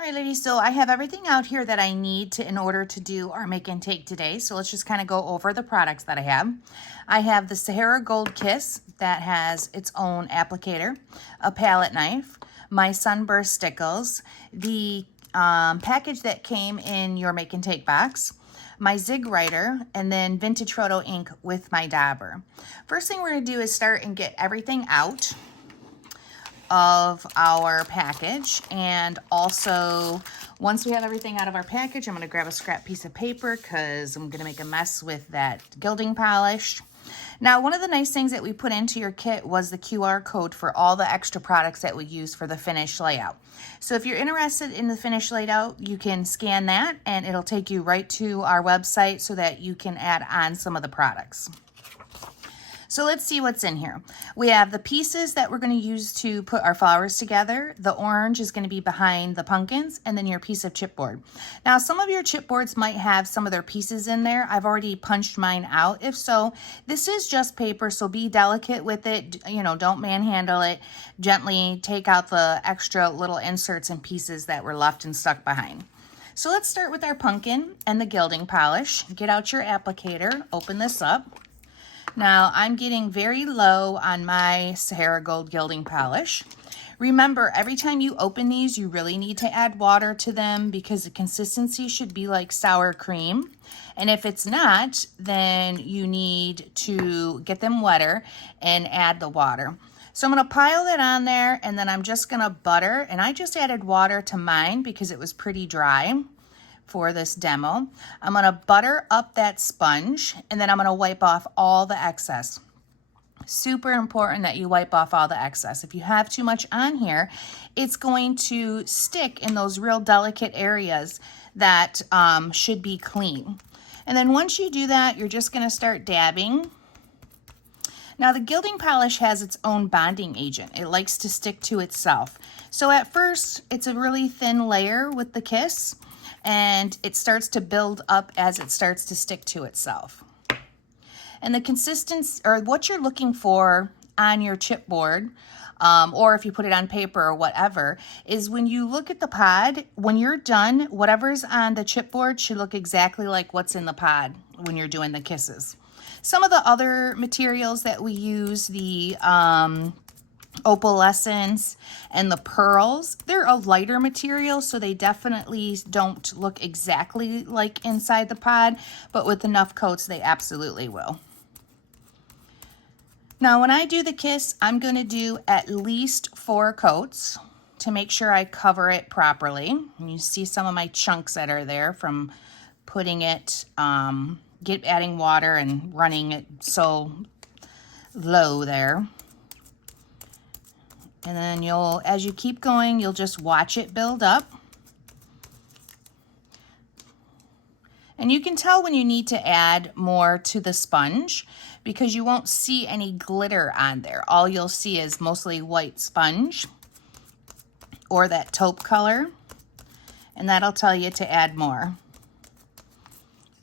All right, ladies, so I have everything out here that I need in order to do our make and take today. So let's just kind of go over the products that I have. I have the Sahara Gold Kiss that has its own applicator, a palette knife, my Sunburst Stickles, the package that came in your make and take box, my Zig Writer, and then Vintage Photo ink with my dauber. First thing we're going to do is start and get everything out of our package, and also once we have everything out of our package, I'm going to grab a scrap piece of paper because I'm going to make a mess with that gilding polish. Now, one of the nice things that we put into your kit was the QR code for all the extra products that we use for the finished layout. So if you're interested in the finished layout, you can scan that and it'll take you right to our website so that you can add on some of the products. So let's see what's in here. We have the pieces that we're going to use to put our flowers together. The orange is going to be behind the pumpkins, and then your piece of chipboard. Now, some of your chipboards might have some of their pieces in there. I've already punched mine out. If so, this is just paper, so be delicate with it. You know, don't manhandle it. Gently take out the extra little inserts and pieces that were left and stuck behind. So let's start with our pumpkin and the gilding polish. Get out your applicator, open this up. Now, I'm getting very low on my Sahara Gold gilding polish. Remember, every time you open these, you really need to add water to them because the consistency should be like sour cream. And if it's not, then you need to get them wetter and add the water. So I'm going to pile that on there, and then I'm just going to butter. And I just added water to mine because it was pretty dry for this demo. I'm going to butter up that sponge, and then I'm going to wipe off all the excess. Super important that you wipe off all the excess. If you have too much on here, it's going to stick in those real delicate areas that should be clean. And then once you do that, you're just going to start dabbing. Now, the gilding polish has its own bonding agent. It likes to stick to itself. So at first, it's a really thin layer with the Kiss, and it starts to build up as it starts to stick to itself. And the consistency, or what you're looking for on your chipboard, or if you put it on paper or whatever, is when you look at the pod, when you're done, whatever's on the chipboard should look exactly like what's in the pod when you're doing the kisses. Some of the other materials that we use, the opalescence and the pearls, they're a lighter material, so they definitely don't look exactly like inside the pod, but with enough coats they absolutely will. Now when I do the Kiss, I'm going to do at least 4 coats to make sure I cover it properly. And you see some of my chunks that are there from putting it, adding water and running it so low there. And then as you keep going, you'll just watch it build up. And you can tell when you need to add more to the sponge because you won't see any glitter on there. All you'll see is mostly white sponge or that taupe color, and that'll tell you to add more.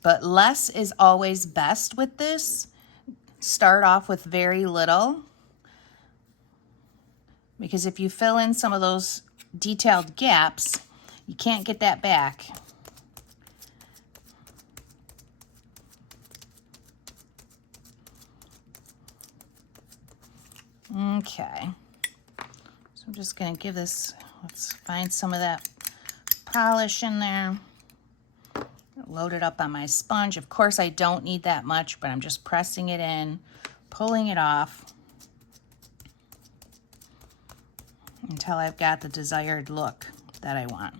But less is always best with this. Start off with very little, because if you fill in some of those detailed gaps, you can't get that back. Okay, so I'm just going to give this, let's find some of that polish in there. Load it up on my sponge. Of course, I don't need that much, but I'm just pressing it in, pulling it off until I've got the desired look that I want.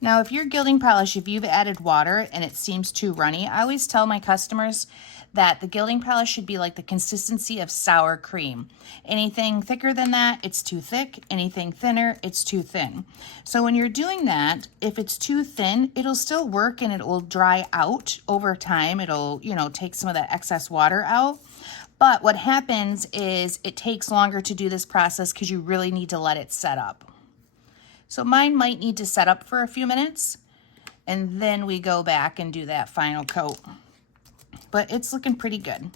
Now, if your gilding polish, if you've added water and it seems too runny, I always tell my customers that the gilding polish should be like the consistency of sour cream. Anything thicker than that, it's too thick. Anything thinner, it's too thin. So when you're doing that, if it's too thin, it'll still work and it will dry out over time. It'll, take some of that excess water out. But what happens is it takes longer to do this process because you really need to let it set up. So mine might need to set up for a few minutes, and then we go back and do that final coat. But it's looking pretty good.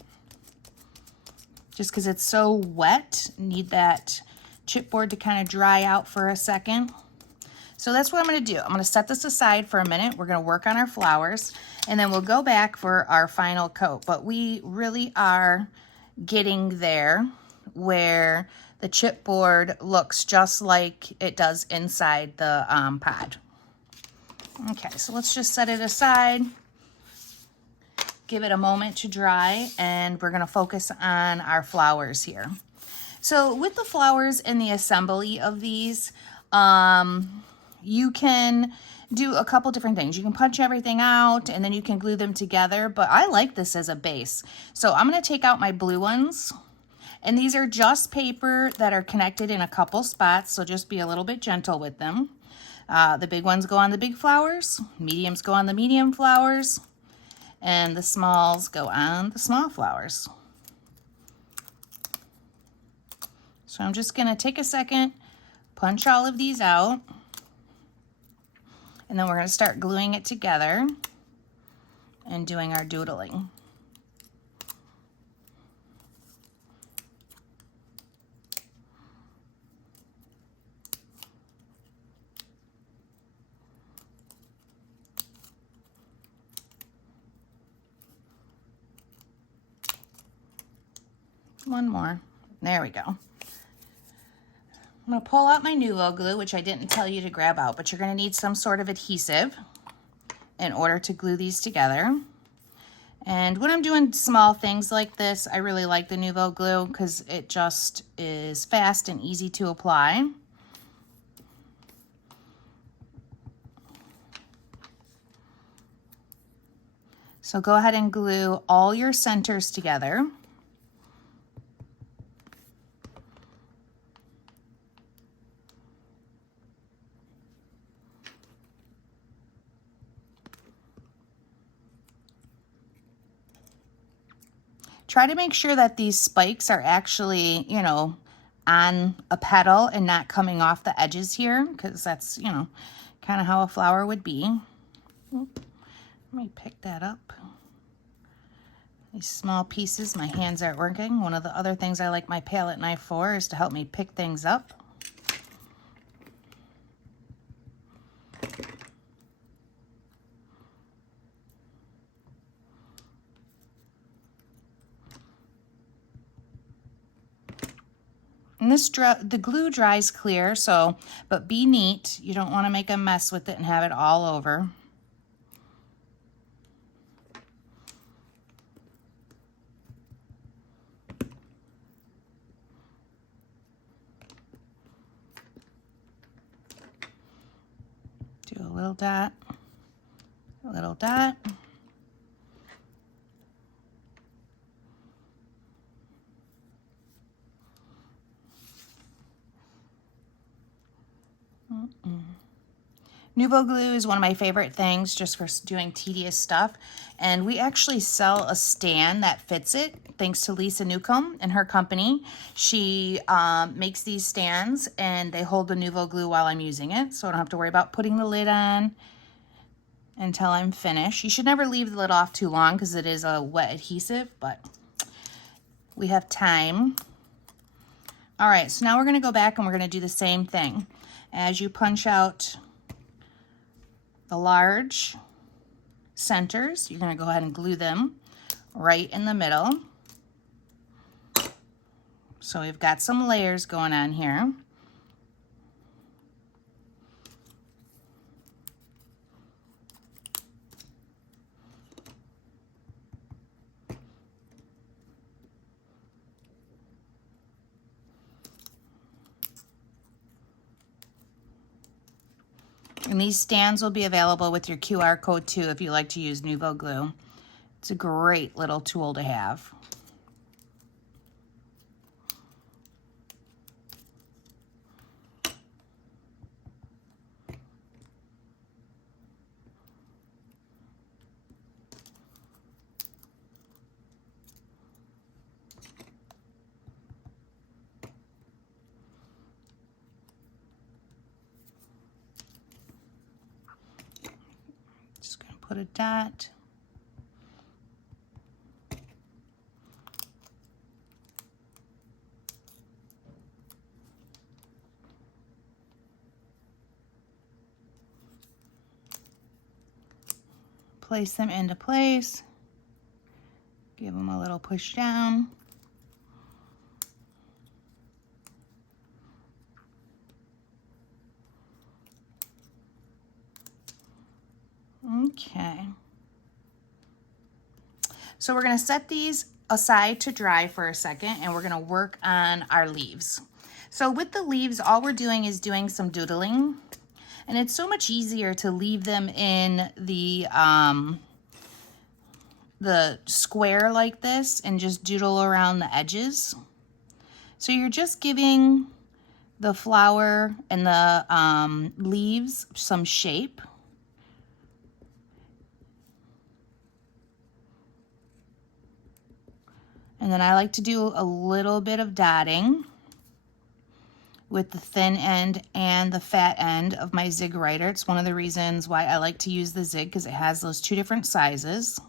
Just because it's so wet, need that chipboard to kind of dry out for a second. So that's what I'm going to do. I'm going to set this aside for a minute. We're going to work on our flowers, and then we'll go back for our final coat. But we really are getting there where the chipboard looks just like it does inside the pod. Okay, so let's just set it aside. Give it a moment to dry, and we're going to focus on our flowers here. So with the flowers and the assembly of these, you can do a couple different things. You can punch everything out and then you can glue them together, but I like this as a base. So I'm going to take out my blue ones, and these are just paper that are connected in a couple spots, so just be a little bit gentle with them. The big ones go on the big flowers, mediums go on the medium flowers, and the smalls go on the small flowers. So I'm just going to take a second, punch all of these out, and then we're going to start gluing it together and doing our doodling. One more. There we go. I'm going to pull out my Nuvo glue, which I didn't tell you to grab out, but you're going to need some sort of adhesive in order to glue these together. And when I'm doing small things like this, I really like the Nuvo glue because it just is fast and easy to apply. So go ahead and glue all your centers together. Try to make sure that these spikes are actually, you know, on a petal and not coming off the edges here, because that's, you know, kind of how a flower would be. Let me pick that up. These small pieces, my hands aren't working. One of the other things I like my palette knife for is to help me pick things up. And the glue dries clear, so, but be neat. You don't want to make a mess with it and have it all over. Do a little dot, a little dot. Nuvo glue is one of my favorite things just for doing tedious stuff. And we actually sell a stand that fits it, thanks to Lisa Newcomb and her company. She makes these stands and they hold the Nuvo glue while I'm using it. So I don't have to worry about putting the lid on until I'm finished. You should never leave the lid off too long because it is a wet adhesive, but we have time. All right, so now we're gonna go back and we're gonna do the same thing. As you punch out the large centers, you're going to go ahead and glue them right in the middle. So we've got some layers going on here. And these stands will be available with your QR code too if you like to use Nuvo glue. It's a great little tool to have. put a dot. Place them into place. Give them a little push down. Okay. So we're going to set these aside to dry for a second, and we're going to work on our leaves. So with the leaves, all we're doing is doing some doodling, and it's so much easier to leave them in the square like this and just doodle around the edges. So you're just giving the flower and the leaves some shape. And then I like to do a little bit of dotting with the thin end and the fat end of my Zig Writer. It's one of the reasons why I like to use the Zig, because it has those two different sizes.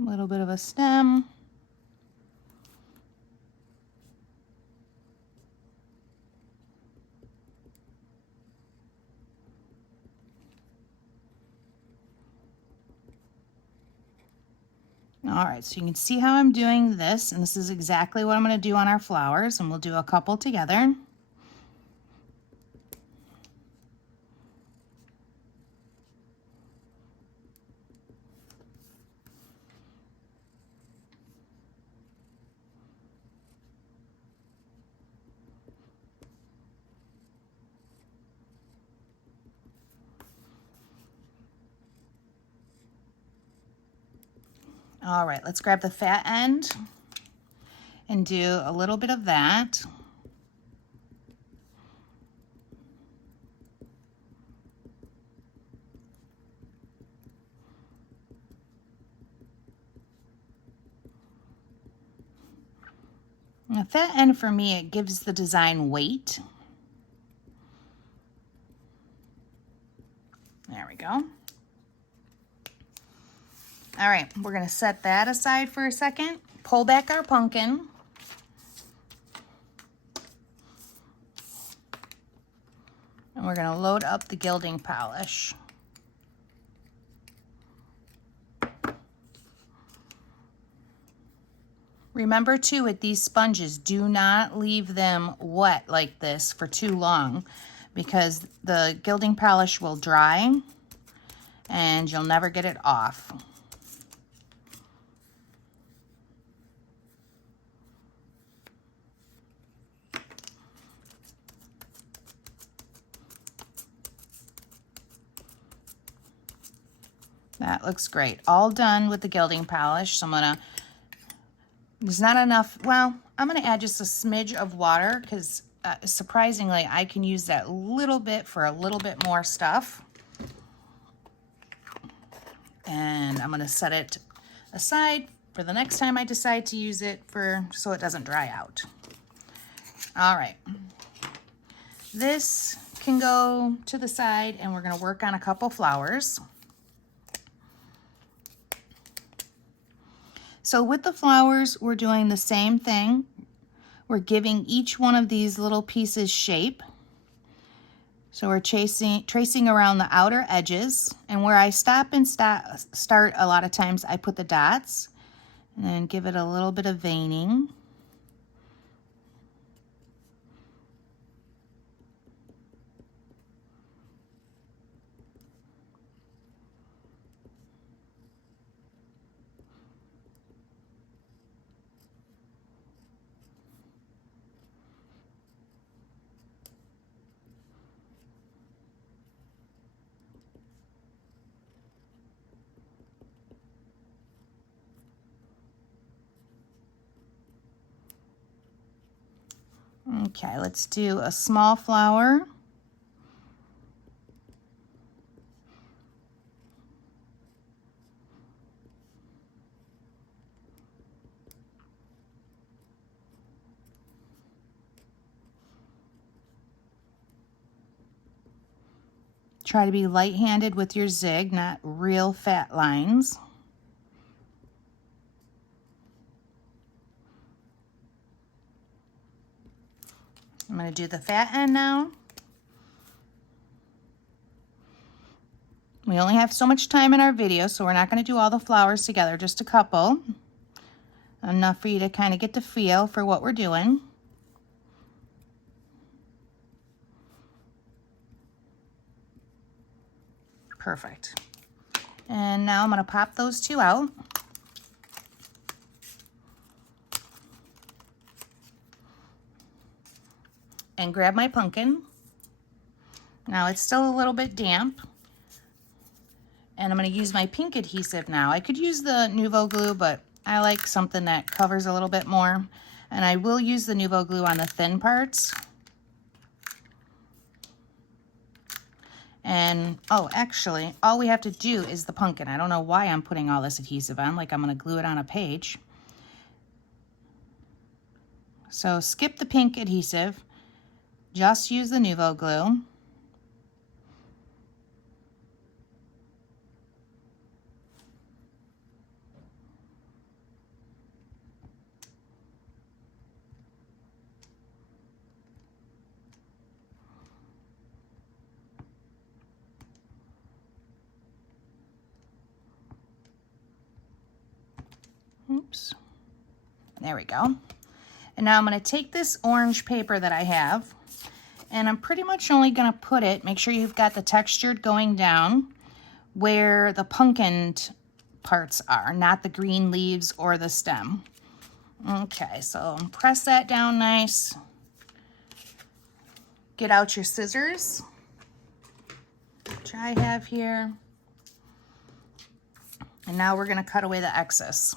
A little bit of a stem. All right, so you can see how I'm doing this, and this is exactly what I'm going to do on our flowers, and we'll do a couple together. All right, let's grab the fat end and do a little bit of that. The fat end, for me, it gives the design weight. There we go. All right, we're gonna set that aside for a second. Pull back our pumpkin. And we're gonna load up the gilding polish. Remember too, with these sponges, do not leave them wet like this for too long, because the gilding polish will dry and you'll never get it off. That looks great. All done with the gilding polish. So there's not enough, well, I'm gonna add just a smidge of water, because surprisingly, I can use that little bit for a little bit more stuff. And I'm gonna set it aside for the next time I decide to use it, so it doesn't dry out. All right. This can go to the side, and we're gonna work on a couple flowers. So with the flowers, we're doing the same thing. We're giving each one of these little pieces shape. So we're tracing around the outer edges, and where I stop and start, a lot of times I put the dots and then give it a little bit of veining. Okay, let's do a small flower. Try to be light-handed with your zig, not real fat lines. I'm going to do the fat end now. We only have so much time in our video, so we're not going to do all the flowers together, just a couple. Enough for you to kind of get the feel for what we're doing. Perfect. And now I'm going to pop those two out. And grab my pumpkin. Now it's still a little bit damp. And I'm going to use my pink adhesive now. I could use the Nuvo glue, but I like something that covers a little bit more. And I will use the Nuvo glue on the thin parts. And, oh, actually, all we have to do is the pumpkin. I don't know why I'm putting all this adhesive on, like I'm going to glue it on a page. So skip the pink adhesive. Just use the Nuvo glue. Oops. There we go. And now I'm going to take this orange paper that I have, and I'm pretty much only going to put it, make sure you've got the textured going down where the pumpkin parts are, not the green leaves or the stem. Okay, so press that down nice. Get out your scissors, which I have here. And now we're going to cut away the excess.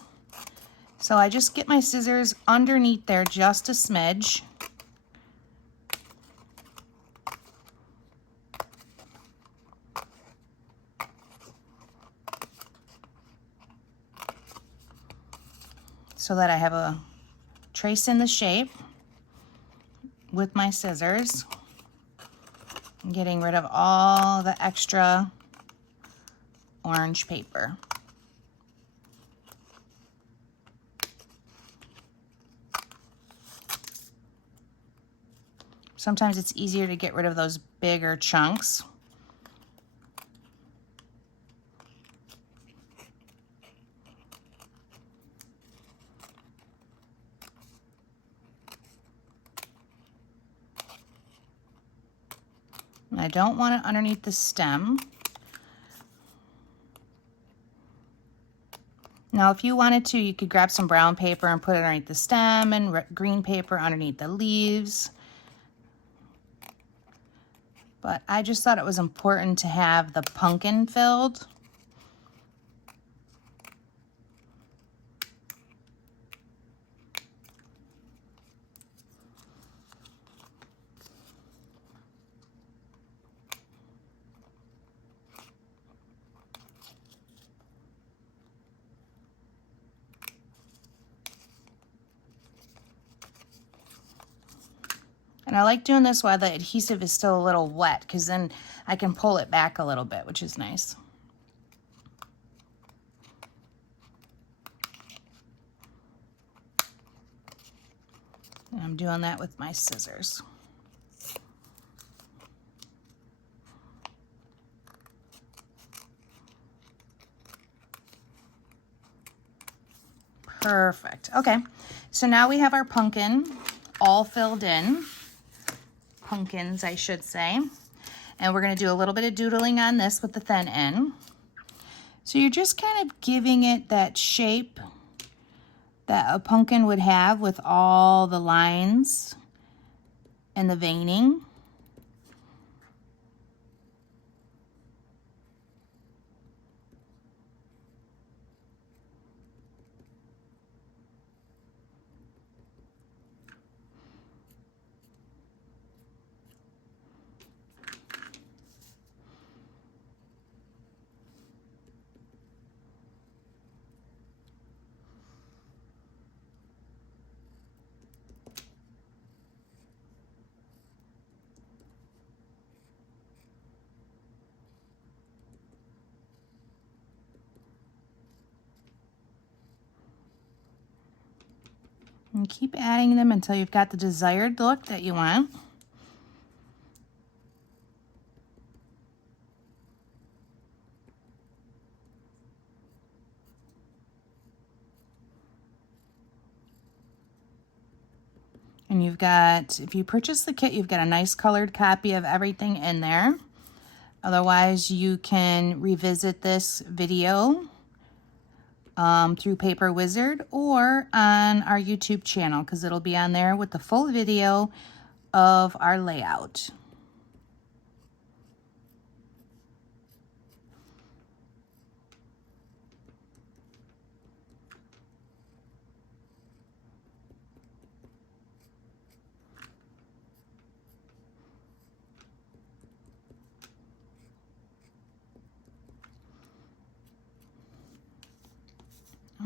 So I just get my scissors underneath there just a smidge. So that I have a trace in the shape with my scissors. I'm getting rid of all the extra orange paper. Sometimes it's easier to get rid of those bigger chunks. I don't want it underneath the stem. Now, if you wanted to, you could grab some brown paper and put it underneath the stem and green paper underneath the leaves. But I just thought it was important to have the pumpkin filled. And I like doing this while the adhesive is still a little wet, because then I can pull it back a little bit, which is nice. And I'm doing that with my scissors. Perfect. Okay, so now we have our pumpkin all filled in. Pumpkins, I should say. And we're going to do a little bit of doodling on this with the thin end. So you're just kind of giving it that shape that a pumpkin would have with all the lines and the veining. And keep adding them until you've got the desired look that you want. And you've got, if you purchase the kit, you've got a nice colored copy of everything in there. Otherwise, you can revisit this video through Paper Wizard or on our YouTube channel, because it'll be on there with the full video of our layout.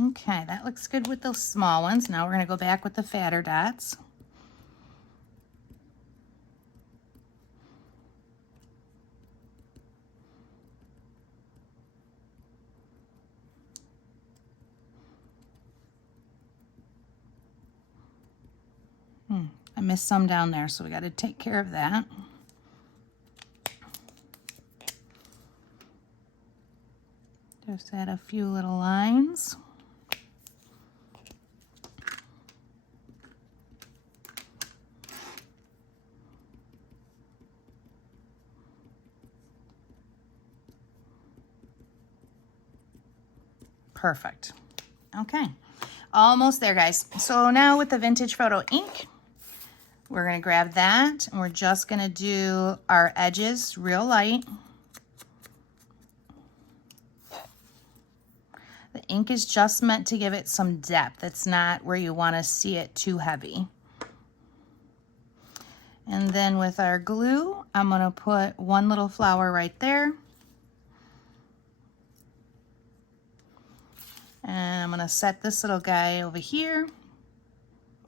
Okay, that looks good with those small ones. Now we're going to go back with the fatter dots. I missed some down there, so we got to take care of that. Just add a few little lines. Perfect. Okay, almost there, guys. So now with the Vintage Photo ink, we're going to grab that and we're just going to do our edges real light. The ink is just meant to give it some depth. It's not where you want to see it too heavy. And then with our glue, I'm going to put one little flower right there. And I'm going to set this little guy over here,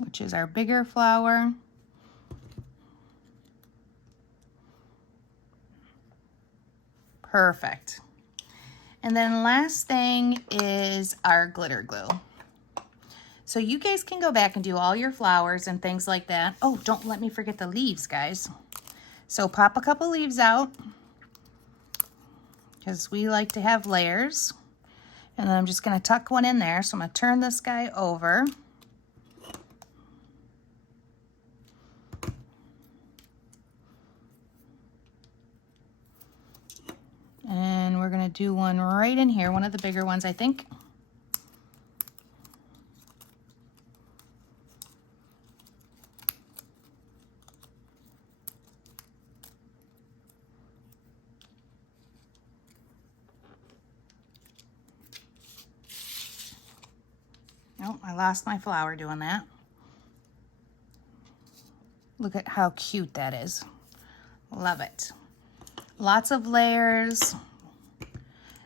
which is our bigger flower. Perfect. And then last thing is our glitter glue. So you guys can go back and do all your flowers and things like that. Oh, don't let me forget the leaves, guys. So pop a couple leaves out, because we like to have layers. And then I'm just going to tuck one in there. So I'm going to turn this guy over. And we're going to do one right in here, one of the bigger ones, I think. Oh, I lost my flower doing that. Look at how cute that is. Love it. Lots of layers.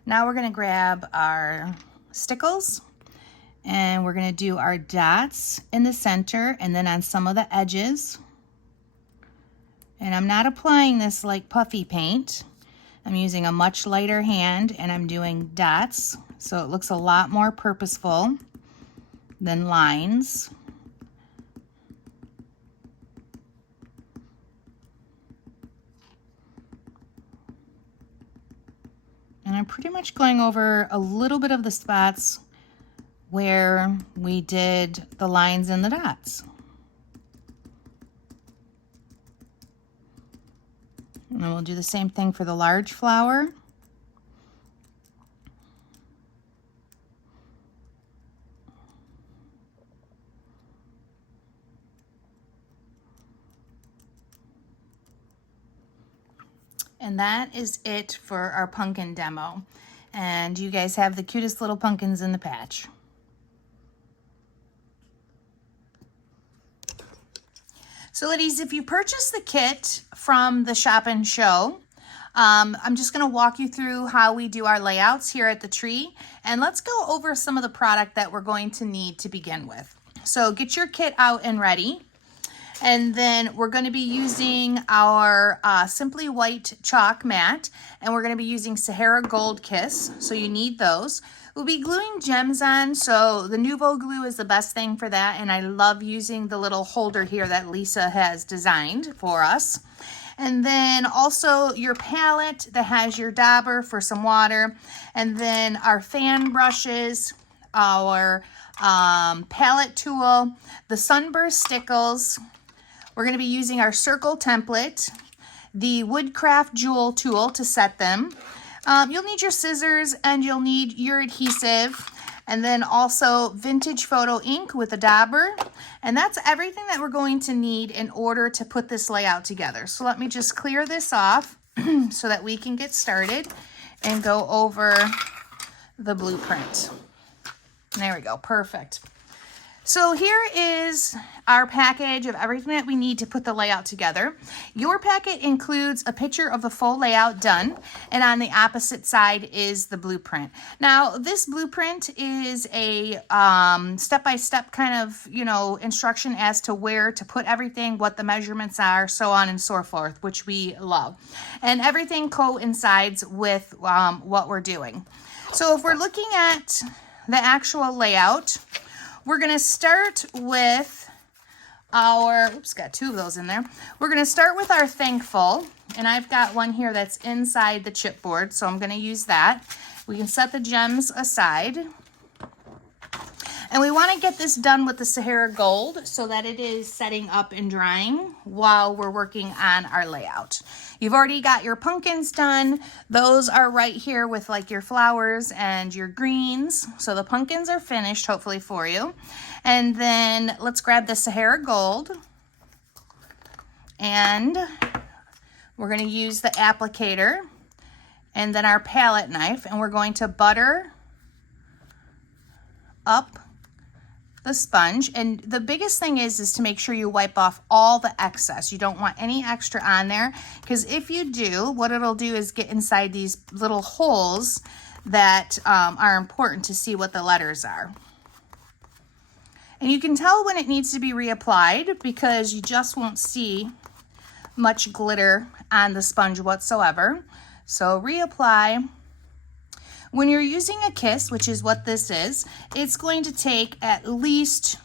Now we're going to grab our stickles and we're going to do our dots in the center and then on some of the edges. And I'm not applying this like puffy paint. I'm using a much lighter hand and I'm doing dots, so it looks a lot more purposeful than lines. And I'm pretty much going over a little bit of the spots where we did the lines and the dots. And then we'll do the same thing for the large flower. And that is it for our pumpkin demo. And you guys have the cutest little pumpkins in the patch. So ladies, if you purchase the kit from the Shop and Show, I'm just going to walk you through how we do our layouts here at the tree. And let's go over some of the product that we're going to need to begin with. So get your kit out and ready. And then we're going to be using our Simply White chalk mat, and we're going to be using Sahara Gold Kiss, so you need those. We'll be gluing gems on, so the Nuvo glue is the best thing for that, and I love using the little holder here that Lisa has designed for us. And then also your palette that has your dauber for some water, and then our fan brushes, our palette tool, the Sunburst stickles. We're going to be using our circle template, the Woodcraft Jewel tool to set them. You'll need your scissors and you'll need your adhesive, and then also vintage photo ink with a dauber. And that's everything that we're going to need in order to put this layout together. So let me just clear this off so that we can get started and go over the blueprint. There we go, perfect. So here is our package of everything that we need to put the layout together. Your packet includes a picture of the full layout done, and on the opposite side is the blueprint. Now, this blueprint is a step-by-step kind of, instruction as to where to put everything, what the measurements are, so on and so forth, which we love. And everything coincides with what we're doing. So if we're looking at the actual layout, we're going to start with our, oops, got two of those in there. We're going to start with our Thankful, and I've got one here that's inside the chipboard, so I'm going to use that. We can set the gems aside. And we want to get this done with the Sahara Gold so that it is setting up and drying while we're working on our layout. You've already got your pumpkins done. Those are right here with like your flowers and your greens. So the pumpkins are finished, hopefully for you. And then let's grab the Sahara Gold. And we're going to use the applicator and then our palette knife. And we're going to butter up the sponge. And the biggest thing is to make sure you wipe off all the excess. You don't want any extra on there, because if you do, what it'll do is get inside these little holes that are important to see what the letters are. And you can tell when it needs to be reapplied because you just won't see much glitter on the sponge whatsoever. So reapply. When you're using a kiss, which is what this is, it's going to take at least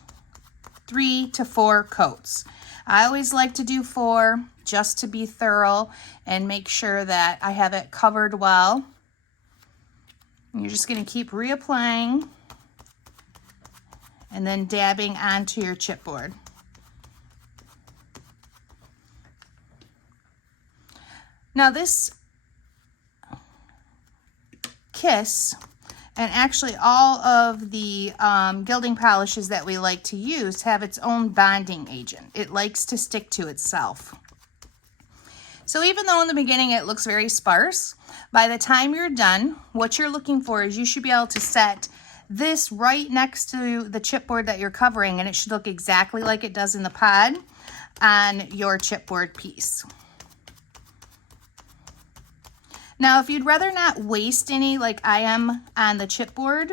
3 to 4 coats. I always like to do 4 just to be thorough and make sure that I have it covered well. And you're just going to keep reapplying and then dabbing onto your chipboard. Now this kiss, and actually all of the gilding polishes that we like to use, have its own bonding agent. It likes to stick to itself. So even though in the beginning it looks very sparse, by the time you're done, what you're looking for is you should be able to set this right next to the chipboard that you're covering, and it should look exactly like it does in the pod on your chipboard piece. Now, if you'd rather not waste any like I am on the chipboard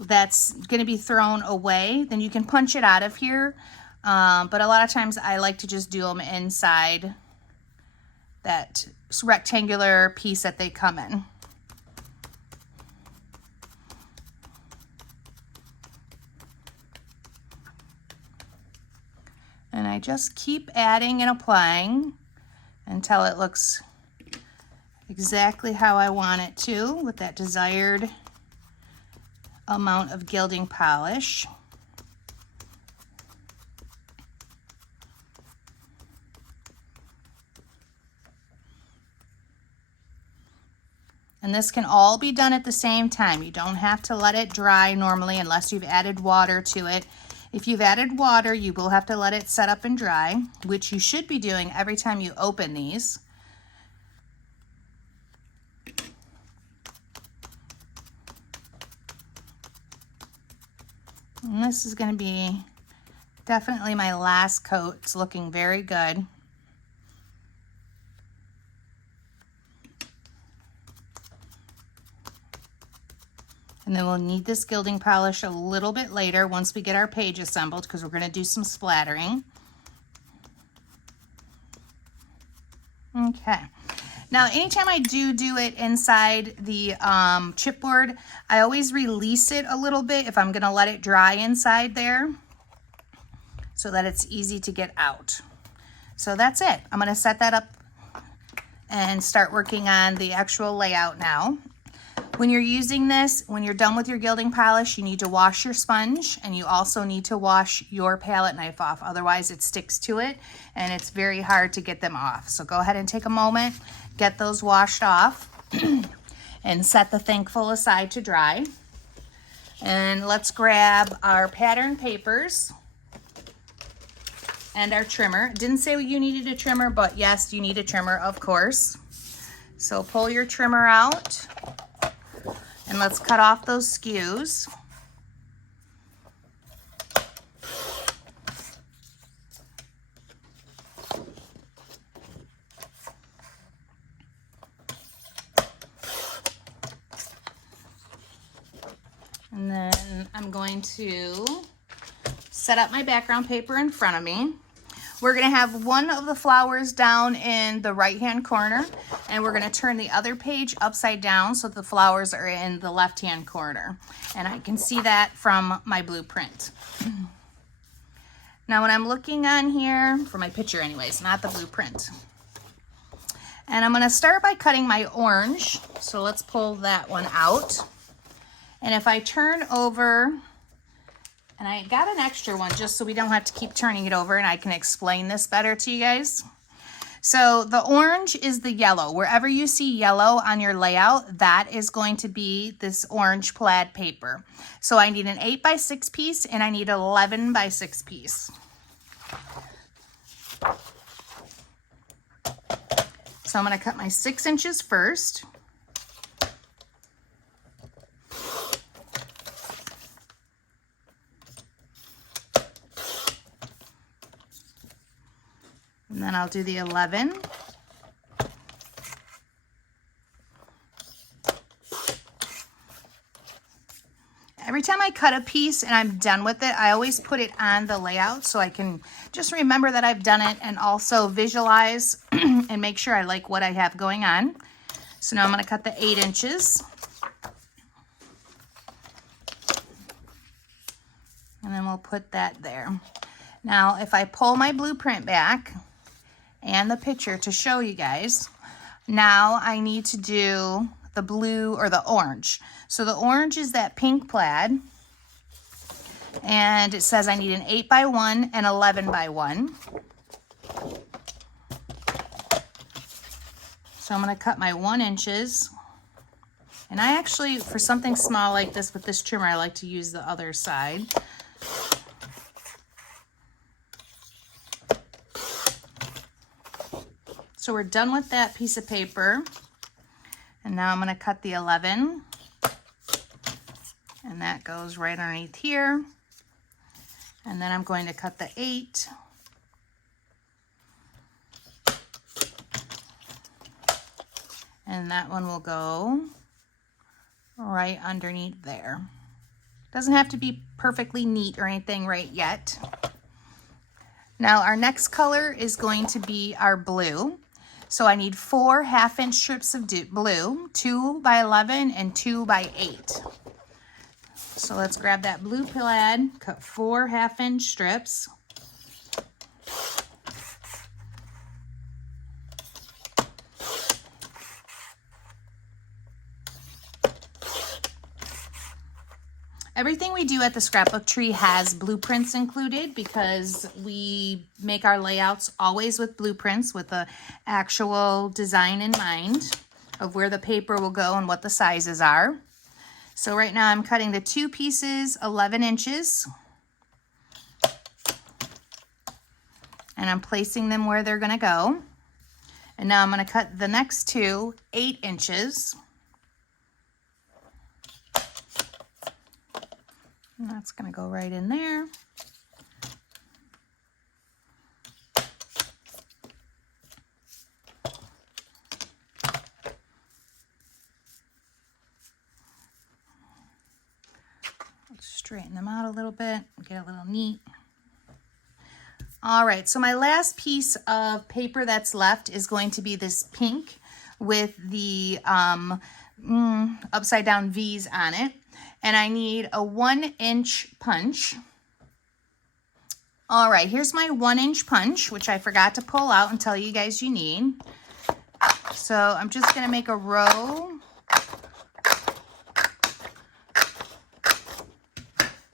that's going to be thrown away, then you can punch it out of here. But a lot of times I like to just do them inside that rectangular piece that they come in. And I just keep adding and applying until it looks exactly how I want it to, with that desired amount of gilding polish. And this can all be done at the same time. You don't have to let it dry normally unless you've added water to it. If you've added water, you will have to let it set up and dry, which you should be doing every time you open these. And this is going to be definitely my last coat. It's looking very good. And then we'll need this gilding polish a little bit later once we get our page assembled, because we're going to do some splattering. Okay. Now, anytime I do it inside the chipboard, I always release it a little bit if I'm gonna let it dry inside there so that it's easy to get out. So that's it. I'm gonna set that up and start working on the actual layout now. When you're using this, when you're done with your gilding polish, you need to wash your sponge, and you also need to wash your palette knife off. Otherwise it sticks to it and it's very hard to get them off. So go ahead and take a moment, get those washed off and set the Thankful aside to dry. And let's grab our pattern papers and our trimmer. Didn't say you needed a trimmer, but yes, you need a trimmer, of course. So pull your trimmer out. And let's cut off those skews. And then I'm going to set up my background paper in front of me. We're gonna have one of the flowers down in the right-hand corner, and we're gonna turn the other page upside down so the flowers are in the left-hand corner. And I can see that from my blueprint. Now when I'm looking on here, for my picture anyways, not the blueprint. And I'm gonna start by cutting my orange. So let's pull that one out. And if I turn over, and I got an extra one just so we don't have to keep turning it over and I can explain this better to you guys. So the orange is the yellow. Wherever you see yellow on your layout, that is going to be this orange plaid paper. So I need an 8x6 piece and I need an 11x6 piece. So I'm going to cut my 6 inches first. And then I'll do the 11. Every time I cut a piece and I'm done with it, I always put it on the layout so I can just remember that I've done it and also visualize and make sure I like what I have going on. So now I'm going to cut the 8 inches. And then we'll put that there. Now, if I pull my blueprint back and the picture to show you guys, now I need to do the blue or the orange. So the orange is that pink plaid, and it says I need an 8x1 and 11x1. So I'm going to cut my 1 inches, and I actually, for something small like this with this trimmer, I like to use the other side. So we're done with that piece of paper. And now I'm going to cut the 11. And that goes right underneath here. And then I'm going to cut the 8. And that one will go right underneath there. Doesn't have to be perfectly neat or anything right yet. Now our next color is going to be our blue. So I need 4 1/2-inch strips of blue, 2x11 and 2x8. So let's grab that blue plaid, cut 4 1/2-inch strips. Everything we do at the Scrapbook Tree has blueprints included because we make our layouts always with blueprints with the actual design in mind of where the paper will go and what the sizes are. So right now I'm cutting the 2 pieces 11 inches. And I'm placing them where they're going to go. And now I'm going to cut the next 2 8 inches. And that's going to go right in there. Let's straighten them out a little bit, get a little neat. All right, so my last piece of paper that's left is going to be this pink with the upside down V's on it. And I need a 1-inch punch. All right, here's my 1-inch punch, which I forgot to pull out and tell you guys you need. So I'm just gonna make a row.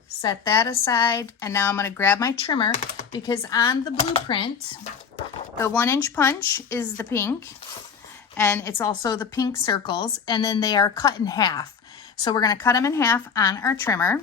Set that aside, and now I'm gonna grab my trimmer because on the blueprint, the 1-inch punch is the pink, and it's also the pink circles, and then they are cut in half. So we're gonna cut them in half on our trimmer.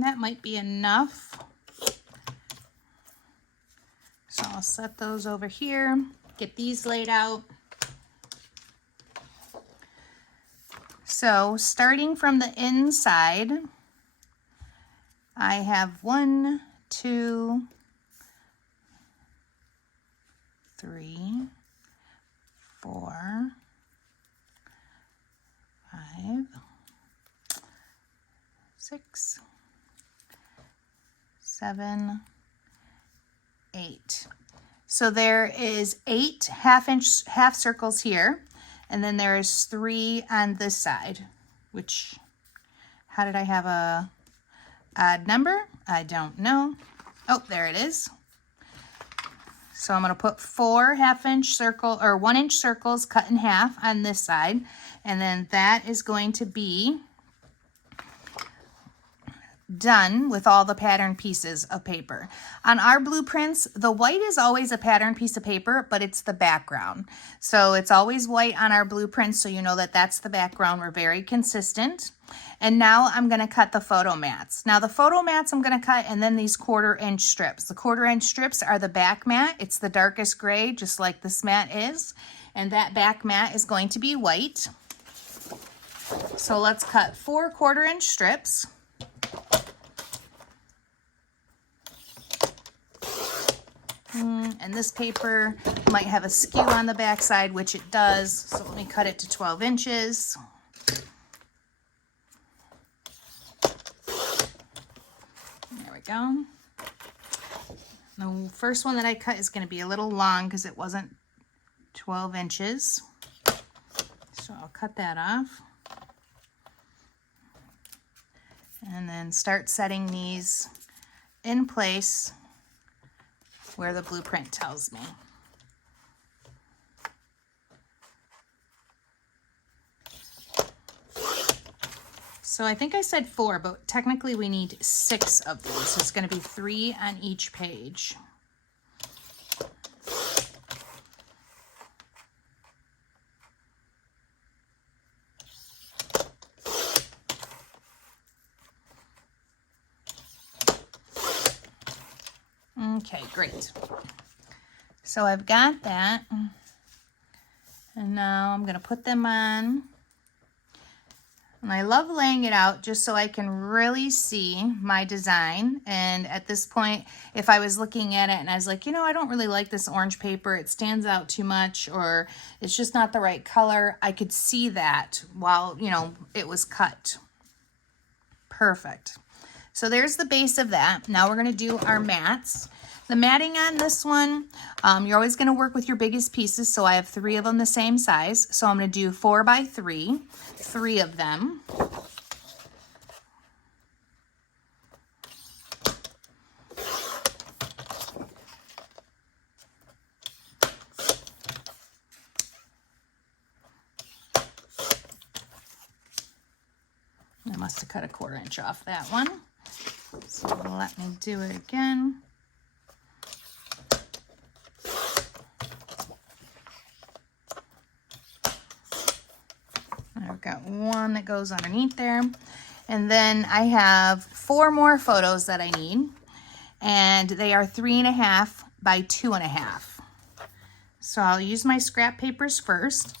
That might be enough. So I'll set those over here, get these laid out. So starting from the inside, I have 1, 2, 3, 4, 5, 6, 7, 8. So there is 8 half circles here, and then there is 3 on this side, which, how did I have a odd number? I don't know. Oh, there it is. So I'm going to put 4 1-inch circles cut in half on this side, and then that is going to be done with all the pattern pieces of paper. On our blueprints, the white is always a pattern piece of paper, but it's the background. So it's always white on our blueprints, so you know that that's the background. We're very consistent. And now I'm going to cut the photo mats. Now the photo mats I'm going to cut, and then these 1/4-inch strips. The 1/4-inch strips are the back mat. It's the darkest gray, just like this mat is. And that back mat is going to be white. So let's cut 4 1/4-inch strips. And this paper might have a skew on the back side, which it does. So let me cut it to 12 inches. There we go. The first one that I cut is going to be a little long because it wasn't 12 inches. So I'll cut that off. And then start setting these in place where the blueprint tells me. So I think I said 4, but technically we need 6 of these. So it's going to be 3 on each page. Okay, great. So I've got that. And now I'm going to put them on. And I love laying it out just so I can really see my design. And at this point, if I was looking at it and I was like, you know, I don't really like this orange paper, it stands out too much, or it's just not the right color, I could see that while, you know, it was cut. Perfect. So there's the base of that. Now we're going to do our mats. The matting on this one, you're always going to work with your biggest pieces. So I have 3 of them the same size. So I'm going to do 4 by 3, 3 of them. I must have cut a 1/4 inch off that one. So let me do it again. I've got one that goes underneath there. And then I have 4 more photos that I need. And they are 3.5 by 2.5. So I'll use my scrap papers first.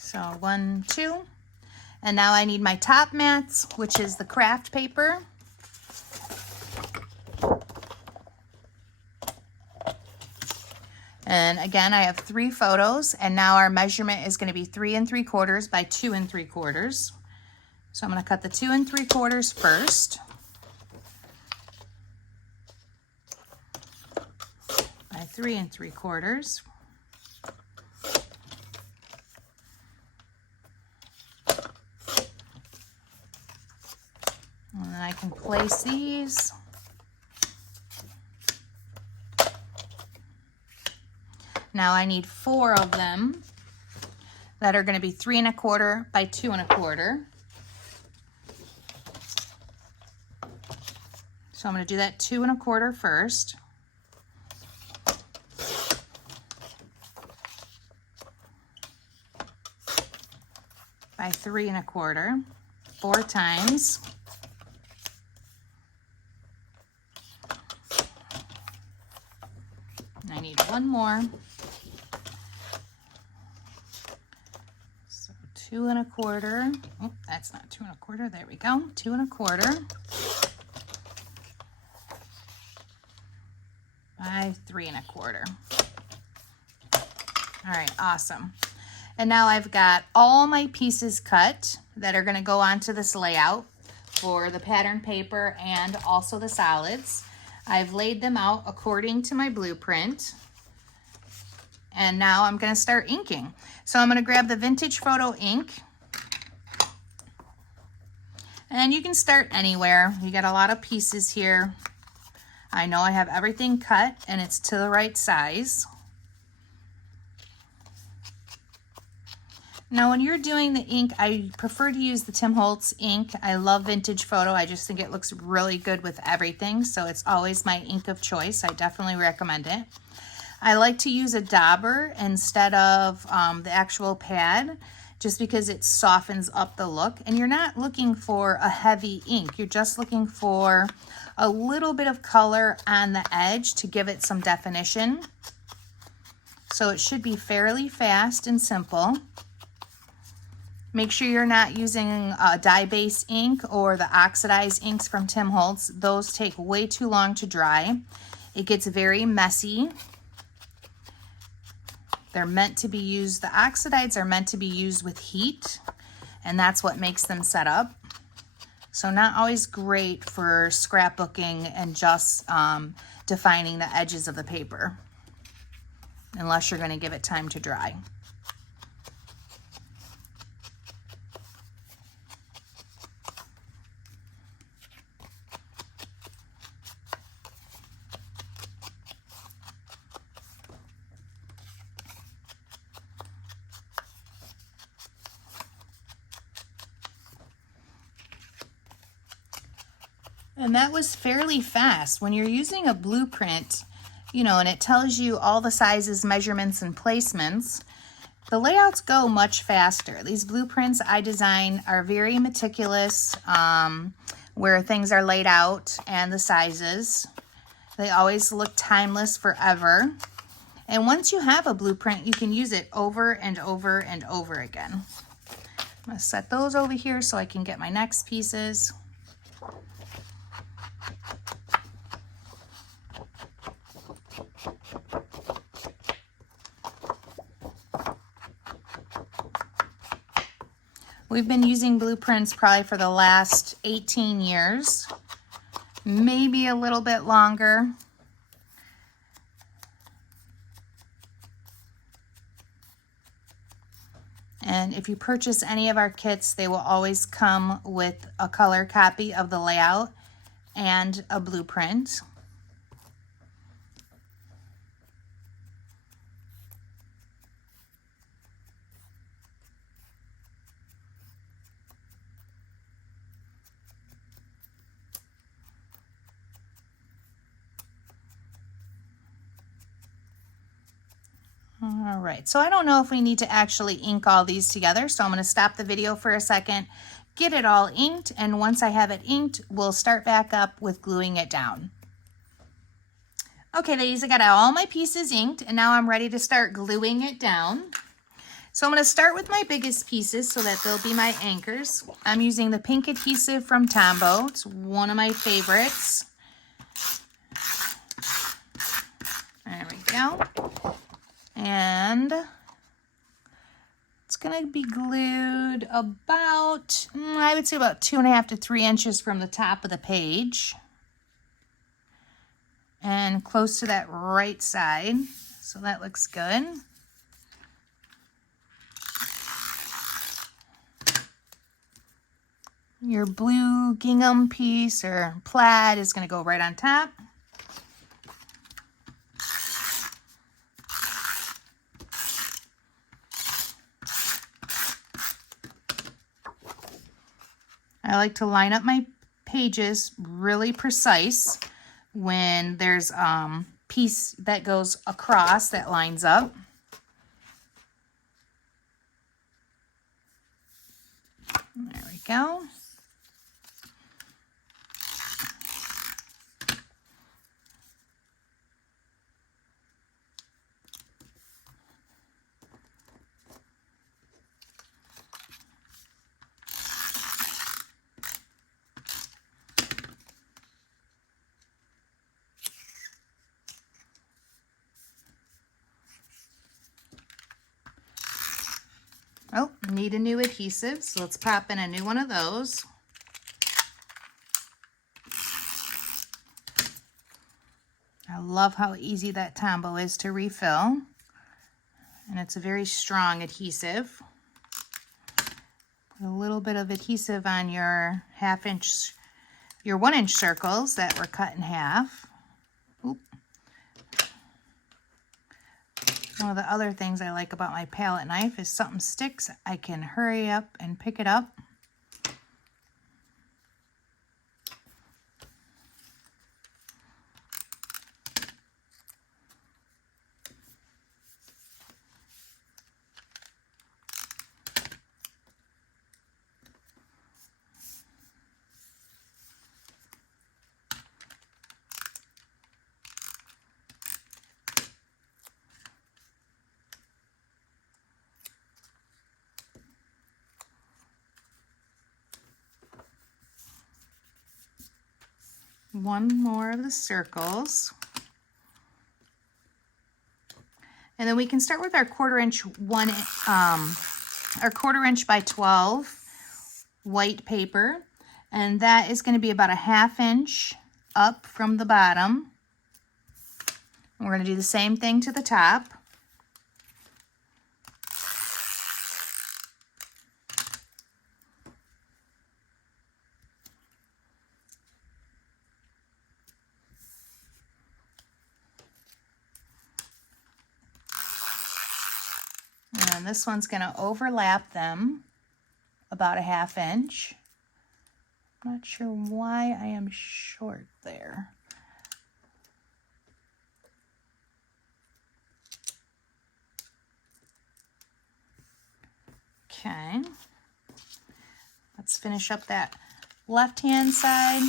So 1, 2, and now I need my top mats, which is the craft paper. And again, I have 3 photos, and now our measurement is going to be 3 3/4 by 2 3/4. So I'm going to cut the 2 3/4 first. By 3 3/4. And then I can place these. Now I need 4 of them that are going to be 3 1/4 by 2 1/4. So I'm going to do that 2 1/4 first. By 3 1/4, 4 times. And I need 1 more. So 2 1/4. Oh, that's not 2 1/4. There we go. 2 1/4 by 3 1/4. All right, awesome. And now I've got all my pieces cut that are going to go onto this layout for the pattern paper and also the solids. I've laid them out according to my blueprint. And now I'm going to start inking. So I'm going to grab the Vintage Photo ink. And you can start anywhere. You got a lot of pieces here. I know I have everything cut and it's to the right size. Now when you're doing the ink, I prefer to use the Tim Holtz ink. I love Vintage Photo. I just think it looks really good with everything. So it's always my ink of choice. I definitely recommend it. I like to use a dauber instead of the actual pad, just because it softens up the look. And you're not looking for a heavy ink. You're just looking for a little bit of color on the edge to give it some definition. So it should be fairly fast and simple. Make sure you're not using a dye-based ink or the oxidized inks from Tim Holtz. Those take way too long to dry. It gets very messy. They're meant to be used, the oxides are meant to be used with heat, and that's what makes them set up. So not always great for scrapbooking and just defining the edges of the paper, unless you're going to give it time to dry. And that was fairly fast. When you're using a blueprint, you know, and it tells you all the sizes, measurements, and placements, the layouts go much faster. These blueprints I design are very meticulous, where things are laid out and the sizes. They always look timeless forever. And once you have a blueprint, you can use it over and over and over again. I'm gonna set those over here so I can get my next pieces. We've been using blueprints probably for the last 18 years, maybe a little bit longer. And if you purchase any of our kits, they will always come with a color copy of the layout and a blueprint. All right, so I don't know if we need to actually ink all these together, so I'm going to stop the video for a second, get it all inked, and once I have it inked, we'll start back up with gluing it down. Okay, ladies, I got all my pieces inked, and now I'm ready to start gluing it down. So I'm going to start with my biggest pieces so that they'll be my anchors. I'm using the pink adhesive from Tombow. It's one of my favorites. There we go. And it's going to be glued about, I would say about 2.5 to 3 inches from the top of the page. And close to that right side. So that looks good. Your blue gingham piece or plaid is going to go right on top. I like to line up my pages really precise when there's piece that goes across that lines up. There we go. Oh, need a new adhesive, so let's pop in a new one of those. I love how easy that Tombow is to refill. And it's a very strong adhesive. Put a little bit of adhesive on your 1 inch circles that were cut in half. Oop. One of the other things I like about my palette knife is something sticks, I can hurry up and pick it up. One more of the circles. And then we can start with our 1/4 inch our 1/4 inch by 12 white paper. And that is going to be about a 1/2 inch up from the bottom. We're going to do the same thing to the top. And this one's going to overlap them about a 1/2 inch. I'm not sure why I am short there. Okay. Let's finish up that left-hand side.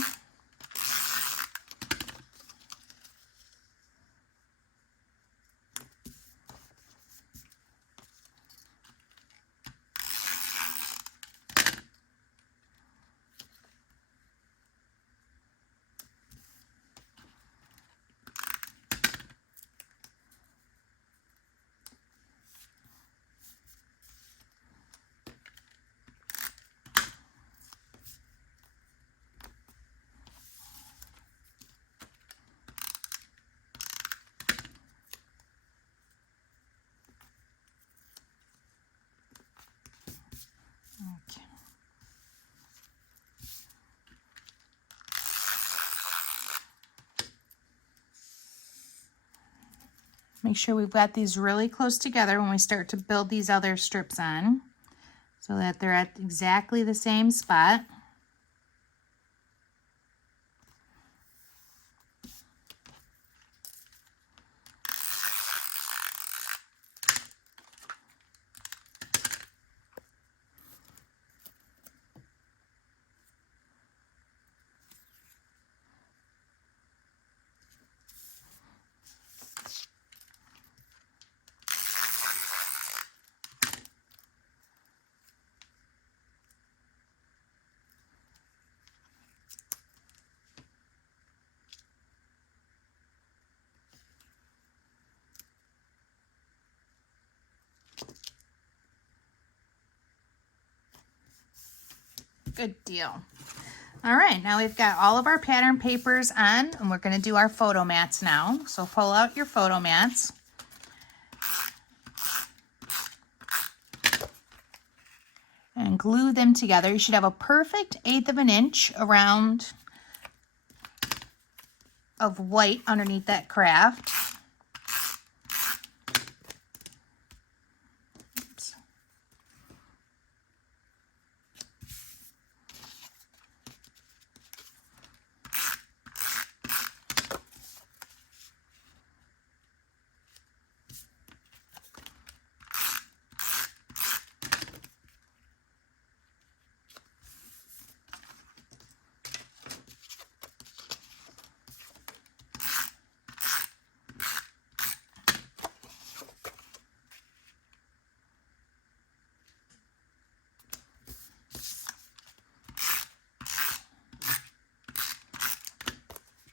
Okay. Make sure we've got these really close together when we start to build these other strips on, so that they're at exactly the same spot. Good deal. All right, now we've got all of our pattern papers on, and we're going to do our photo mats now. So pull out your photo mats. And glue them together. You should have a perfect 1/8 of an inch around of white underneath that craft. Oops.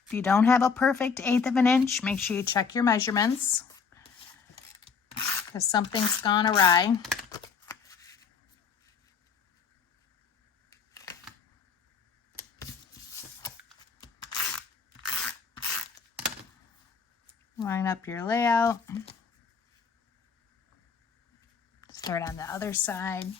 If you don't have a perfect 1/8 of an inch, make sure you check your measurements because something's gone awry. Line up your layout. Start on the other side.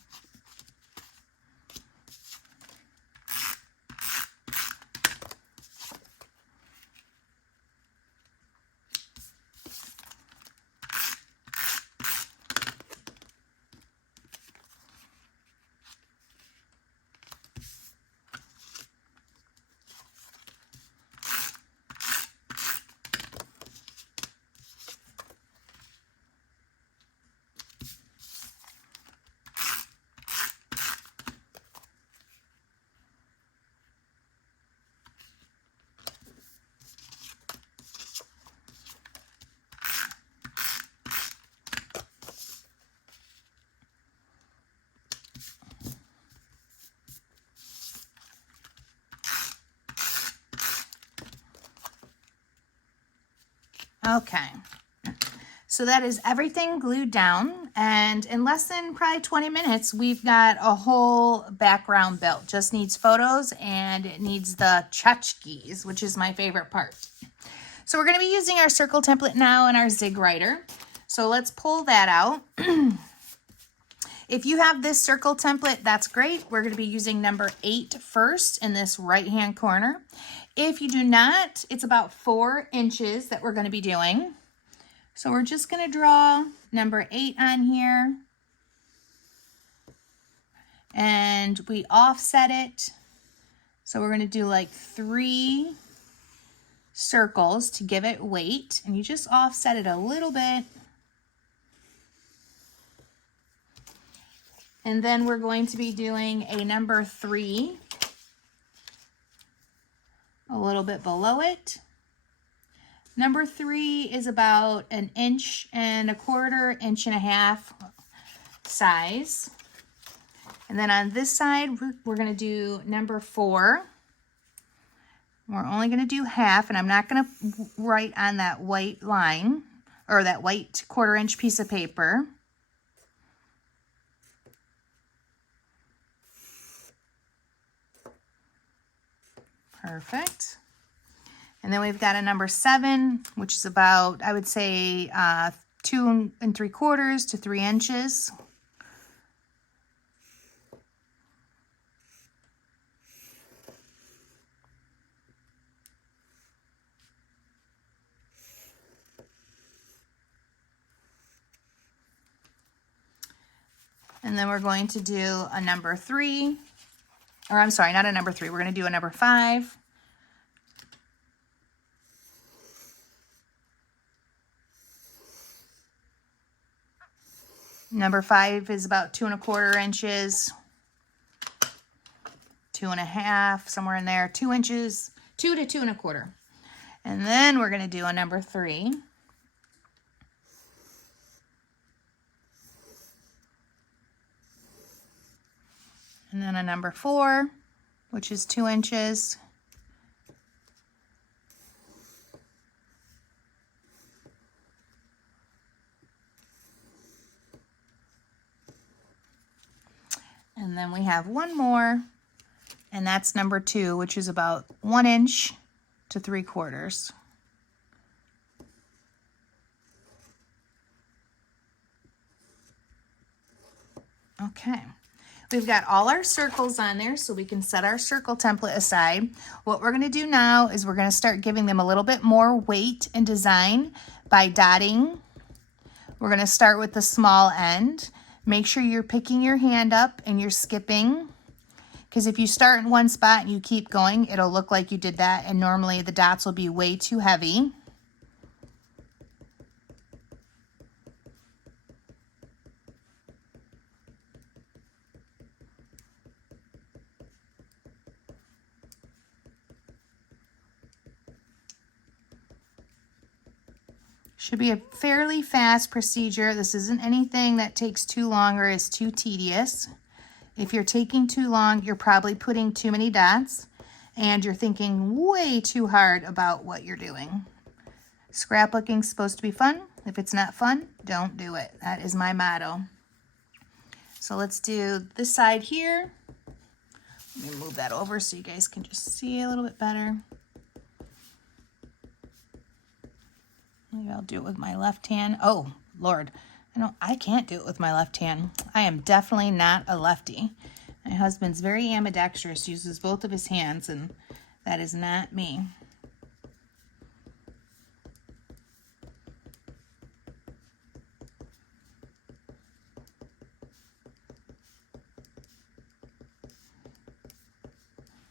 Okay, so that is everything glued down, and in less than probably 20 minutes, we've got a whole background built. Just needs photos and it needs the tchotchkes, which is my favorite part. So we're going to be using our circle template now and our zig writer. So let's pull that out. If you have this circle template, that's great. We're going to be using number 8 first in this right-hand corner. If you do not, it's about 4 inches that we're going to be doing. So we're just going to draw number 8 on here. And we offset it. So we're going to do like 3 circles to give it weight. And you just offset it a little bit. And then we're going to be doing a number 3 a little bit below it. Number 3 is about 1.25 inches, 1.5 inches size. And then on this side, we're going to do number 4. We're only going to do half, and I'm not going to write on that white line or that white 1/4 inch piece of paper. Perfect. And then we've got a number 7, which is about, I would say, 2 3/4 to 3 inches. And then we're going to do a number 3, or I'm sorry, not a number 3. We're going to do a number 5. Number 5 is about 2 1/4 inches, 2 1/2, somewhere in there, 2 inches, 2 to 2 1/4. And then we're going to do a number 3. And then a number 4, which is 2 inches. And then we have one more, And that's number 2, which is about 1 inch to 3/4. Okay. We've got all our circles on there, so we can set our circle template aside. What we're going to do now is we're going to start giving them a little bit more weight and design by dotting. We're going to start with the small end. Make sure you're picking your hand up and you're skipping, because if you start in one spot and you keep going, it'll look like you did that, and normally the dots will be way too heavy. Should be a fairly fast procedure. This isn't anything that takes too long or is too tedious. If you're taking too long, you're probably putting too many dots and you're thinking way too hard about what you're doing. Scrapbooking's supposed to be fun. If it's not fun, don't do it. That is my motto. So let's do this side here. Let me move that over so you guys can just see a little bit better. Maybe I'll do it with my left hand. Oh, Lord. I can't do it with my left hand. I am definitely not a lefty. My husband's very ambidextrous, uses both of his hands, and that is not me.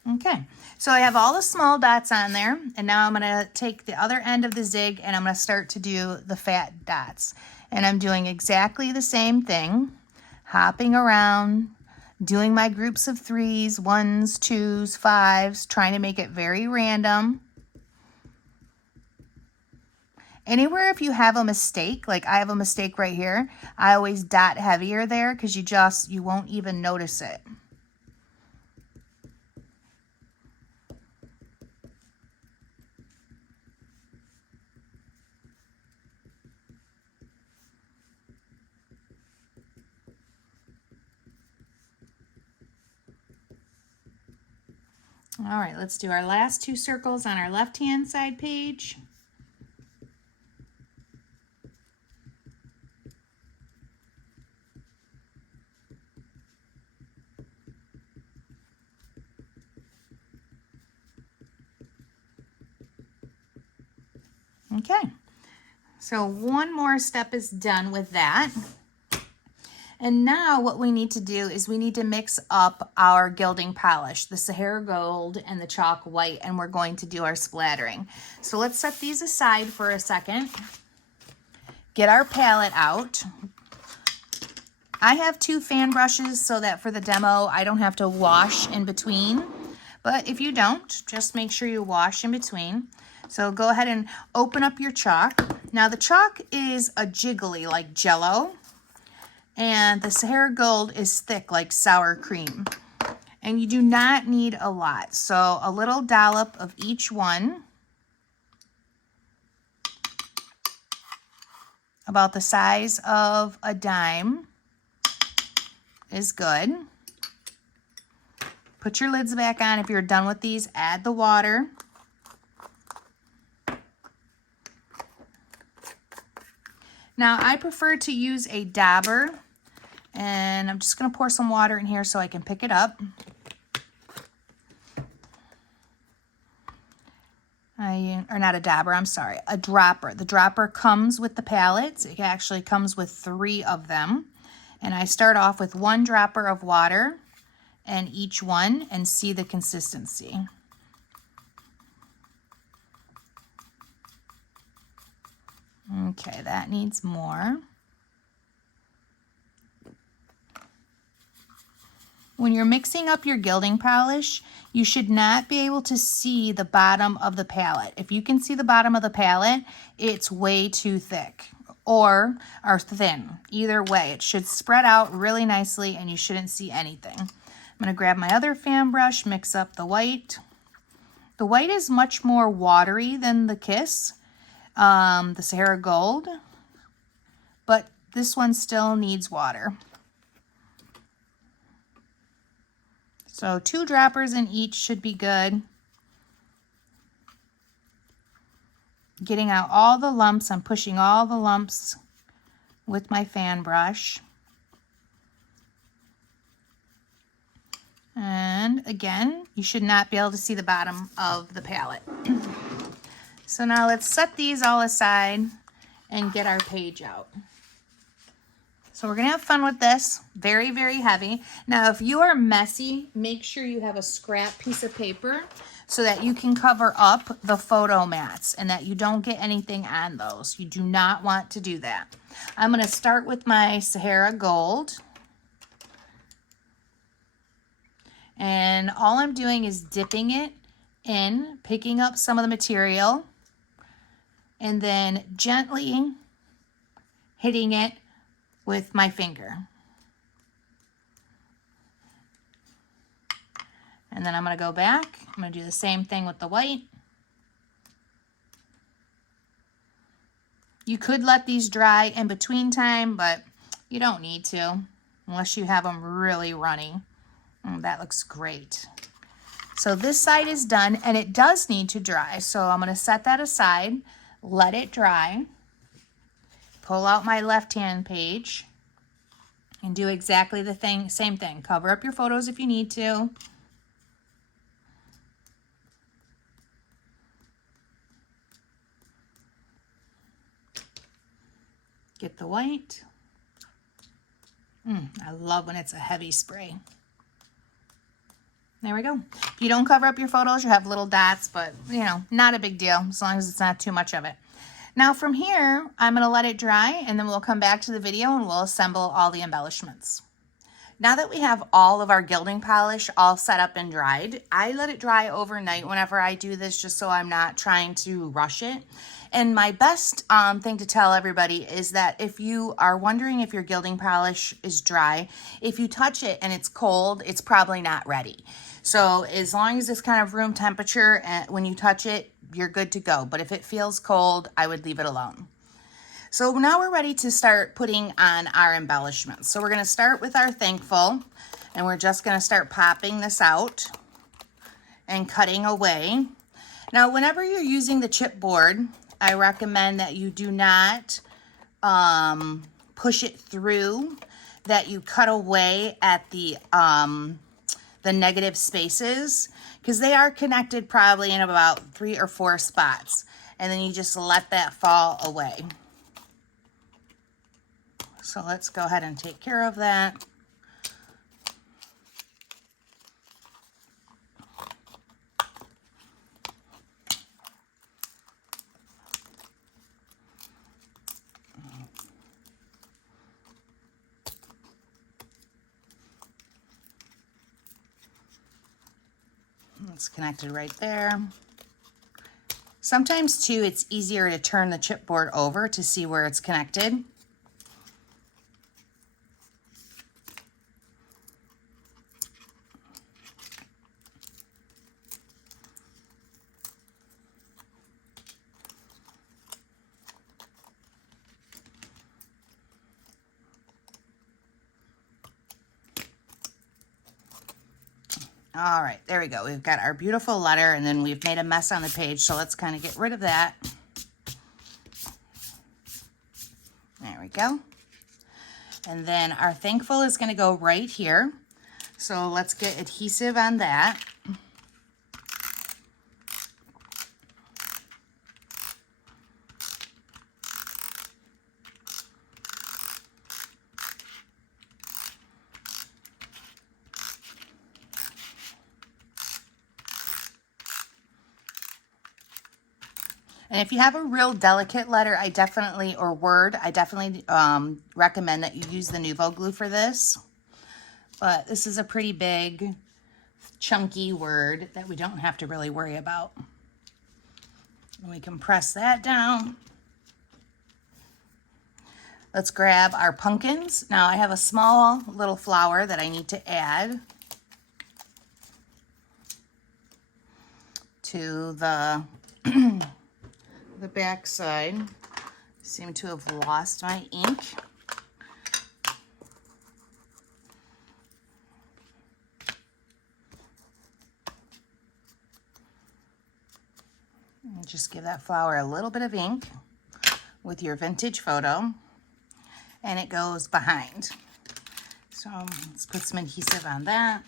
Okay, so I have all the small dots on there, and now I'm going to take the other end of the zig and I'm going to start to do the fat dots. And I'm doing exactly the same thing, hopping around, doing my groups of 3s, 1s, 2s, 5s, trying to make it very random. Anywhere if you have a mistake, like I have a mistake right here, I always dot heavier there because you won't even notice it. All right, let's do our last 2 circles on our left-hand side page. Okay, so one more step is done with that. And now what we need to do is we need to mix up our gilding polish, the Sahara Gold and the Chalk White, and we're going to do our splattering. So let's set these aside for a second. Get our palette out. I have 2 fan brushes so that for the demo I don't have to wash in between. But if you don't, just make sure you wash in between. So go ahead and open up your chalk. Now the chalk is a jiggly like Jello. And the Sahara Gold is thick like sour cream. And you do not need a lot. So a little dollop of each one. About the size of a dime is good. Put your lids back on. If you're done with these, add the water. Now I prefer to use a dauber. And I'm just going to pour some water in here so I can pick it up. Or not a dauber, I'm sorry, a dropper. The dropper comes with the palettes. It actually comes with 3 of them. And I start off with 1 dropper of water in each one and see the consistency. Okay, that needs more. When you're mixing up your gilding polish, you should not be able to see the bottom of the palette. If you can see the bottom of the palette, it's way too thick or thin. Either way, it should spread out really nicely and you shouldn't see anything. I'm going to grab my other fan brush, mix up the white. The white is much more watery than the Kiss, the Sahara Gold, but this one still needs water. So 2 droppers in each should be good. Getting out all the lumps, I'm pushing all the lumps with my fan brush. And again, you should not be able to see the bottom of the palette. So now let's set these all aside and get our page out. So we're gonna have fun with this. Very, very heavy. Now, if you are messy, make sure you have a scrap piece of paper so that you can cover up the photo mats and that you don't get anything on those. You do not want to do that. I'm gonna start with my Sahara Gold. And all I'm doing is dipping it in, picking up some of the material, and then gently hitting it with my finger. And then I'm going to go back. I'm going to do the same thing with the white. You could let these dry in between time, but you don't need to unless you have them really runny. That looks great. So this side is done, and it does need to dry. So I'm going to set that aside, let it dry, pull out my left-hand page, and do exactly the same thing. Cover up your photos if you need to. Get the white. I love when it's a heavy spray. There we go. If you don't cover up your photos, you have little dots, but you know, not a big deal as long as it's not too much of it. Now from here, I'm going to let it dry and then we'll come back to the video and we'll assemble all the embellishments. Now that we have all of our gilding polish all set up and dried, I let it dry overnight whenever I do this just so I'm not trying to rush it. And my best thing to tell everybody is that if you are wondering if your gilding polish is dry, if you touch it and it's cold, it's probably not ready. So as long as it's kind of room temperature and when you touch it, you're good to go. But if it feels cold, I would leave it alone. So now we're ready to start putting on our embellishments. So we're going to start with our Thankful, and we're just going to start popping this out and cutting away. Now, whenever you're using the chipboard, I recommend that you do not push it through, that you cut away at the negative spaces, because they are connected probably in about 3 or 4 spots. And then you just let that fall away. So let's go ahead and take care of that. It's connected right there. Sometimes too, it's easier to turn the chipboard over to see where it's connected. All right, there we go. We've got our beautiful letter, and then we've made a mess on the page, so let's kind of get rid of that. There we go. And then our Thankful is going to go right here. So let's get adhesive on that. And if you have a real delicate letter, or word, I definitely recommend that you use the Nuvo glue for this. But this is a pretty big, chunky word that we don't have to really worry about. And we can press that down. Let's grab our pumpkins. Now I have a small little flower that I need to add to the the back side. Seem to have lost my ink. Just give that flower a little bit of ink with your vintage photo, and it goes behind. So let's put some adhesive on that.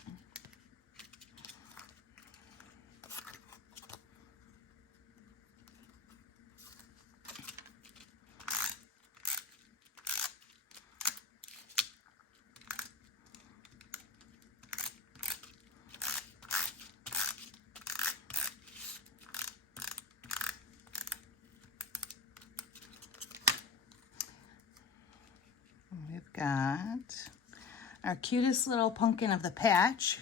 We've got our cutest little pumpkin of the patch.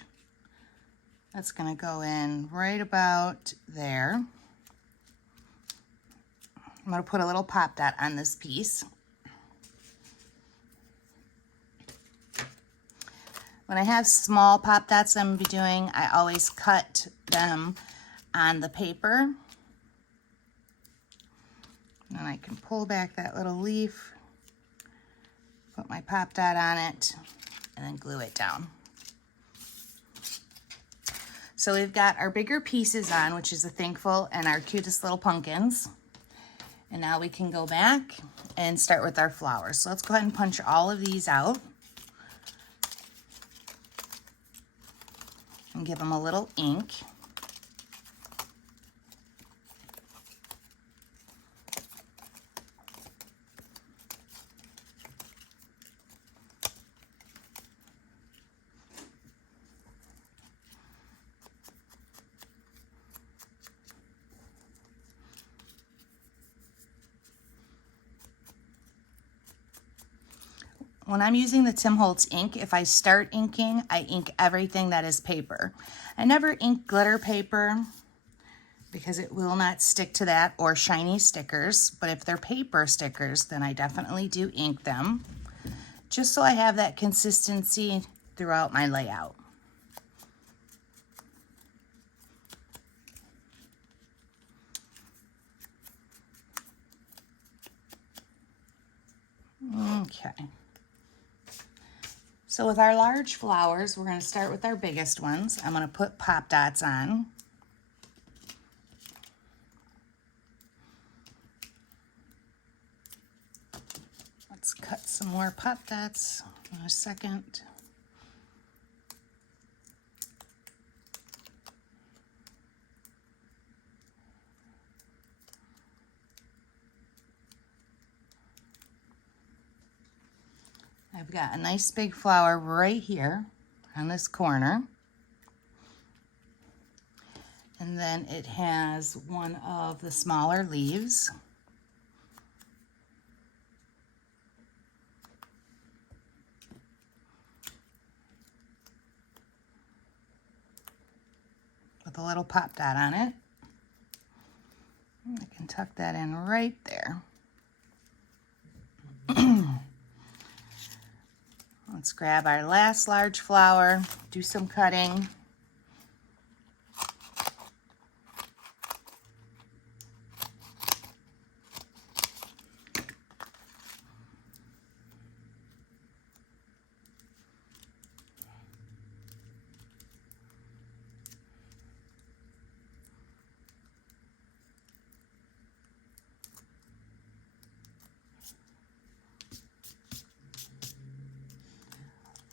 That's going to go in right about there. I'm going to put a little pop dot on this piece. When I have small pop dots I'm going to be doing, I always cut them on the paper. And I can pull back that little leaf, put my pop dot on it, and then glue it down. So we've got our bigger pieces on, which is a thankful and our cutest little pumpkins. And now we can go back and start with our flowers. So let's go ahead and punch all of these out and give them a little ink. When I'm using the Tim Holtz ink, if I start inking, I ink everything that is paper. I never ink glitter paper because it will not stick to that, or shiny stickers. But if they're paper stickers, then I definitely do ink them, just so I have that consistency throughout my layout. Okay. So with our large flowers, we're going to start with our biggest ones. I'm going to put pop dots on. Let's cut some more pop dots in a second. I've got a nice big flower right here on this corner. And then it has one of the smaller leaves. With a little pop dot on it. I can tuck that in right there. Let's grab our last large flower, do some cutting.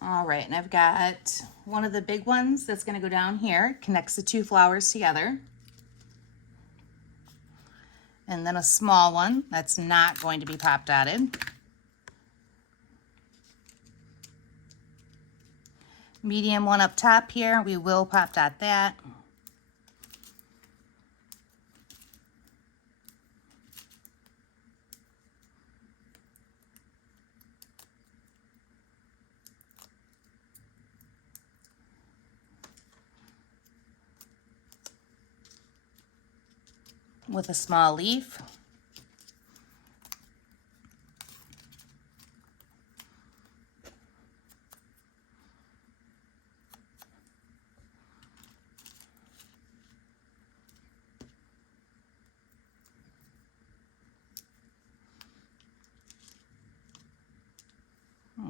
All right, and I've got one of the big ones that's going to go down here, connects the two flowers together. And then a small one that's not going to be pop dotted. Medium one up top here, we will pop dot that. With a small leaf.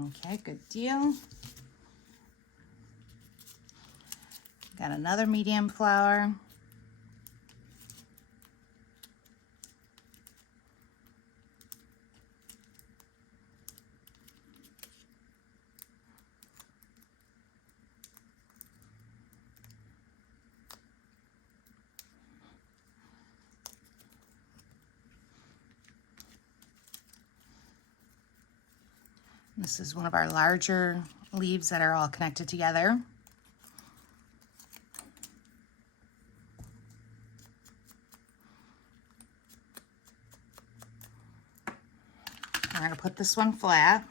Okay, good deal. Got another medium flower. This is one of our larger leaves that are all connected together. We're going to put this one flat.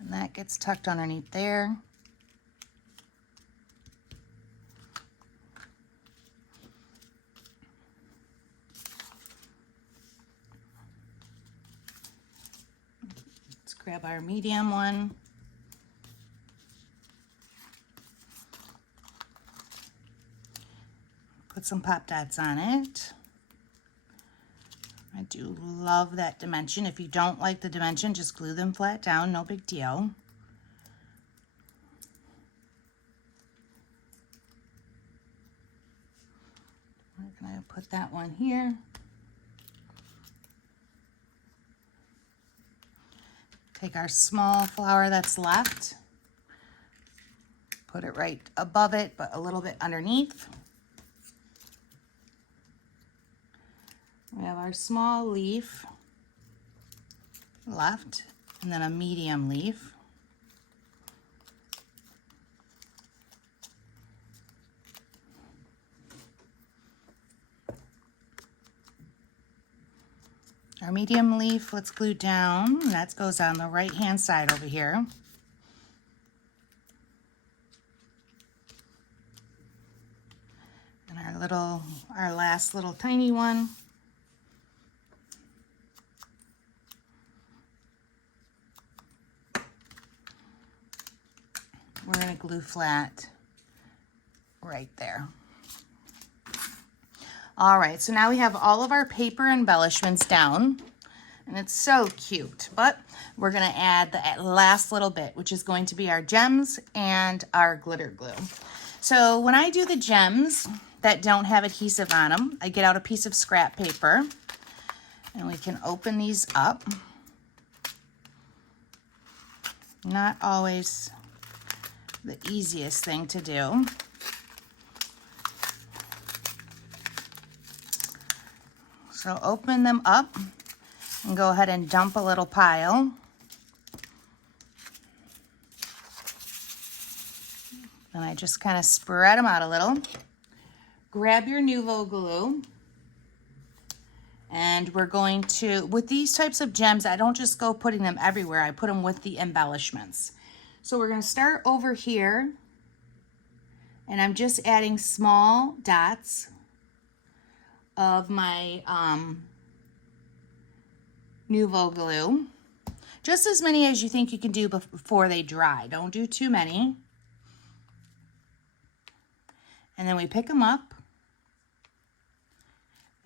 And that gets tucked underneath there. Let's grab our medium one. Put some pop dots on it. I do love that dimension. If you don't like the dimension, just glue them flat down, no big deal. We're gonna put that one here. Take our small flower that's left, put it right above it, but a little bit underneath. We have our small leaf left, and then a medium leaf. Our medium leaf, let's glue down. That goes on the right-hand side over here. And our last little tiny one. We're going to glue flat right there. All right, so now we have all of our paper embellishments down, and it's so cute, but we're going to add the last little bit, which is going to be our gems and our glitter glue. So when I do the gems that don't have adhesive on them, I get out a piece of scrap paper, and we can open these up. Not always the easiest thing to do. So open them up and go ahead and dump a little pile. And I just kind of spread them out a little. Grab your Nuvo glue. And we're going to, with these types of gems, I don't just go putting them everywhere. I put them with the embellishments. So we're going to start over here. And I'm just adding small dots of my Nuvo glue. Just as many as you think you can do before they dry. Don't do too many. And then we pick them up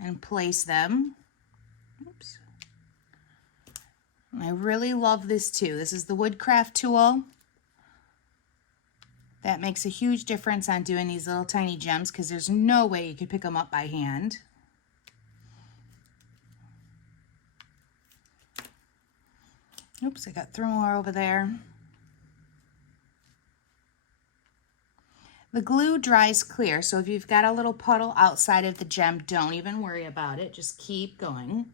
and place them. Oops. I really love this too. This is the Woodcraft tool. That makes a huge difference on doing these little tiny gems because there's no way you could pick them up by hand. Oops, I got 3 more over there. The glue dries clear, so if you've got a little puddle outside of the gem, don't even worry about it. Just keep going.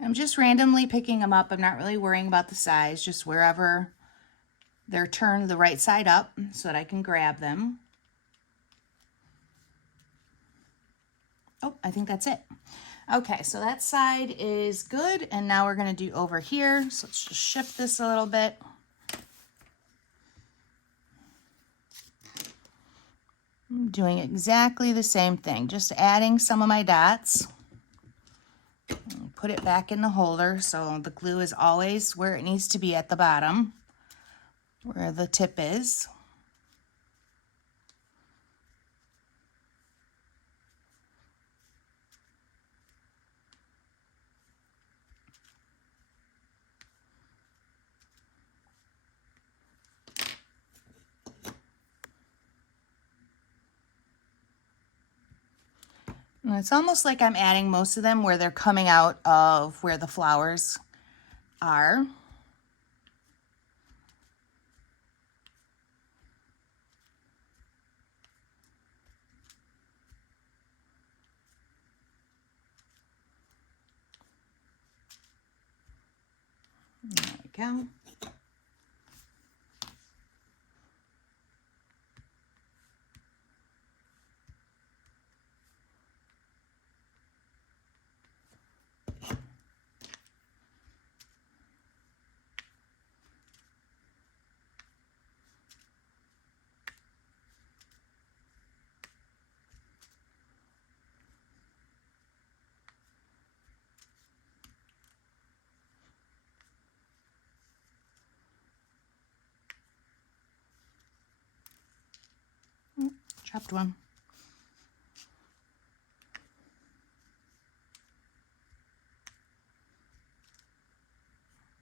I'm just randomly picking them up. I'm not really worrying about the size, just wherever they're turned the right side up so that I can grab them. Oh, I think that's it. Okay, so that side is good, and now we're going to do over here. So let's just shift this a little bit. I'm doing exactly the same thing, just adding some of my dots. Put it back in the holder so the glue is always where it needs to be at the bottom, where the tip is. And it's almost like I'm adding most of them where they're coming out of where the flowers are. There we go. Chopped one.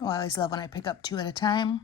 Oh, I always love when I pick up 2 at a time.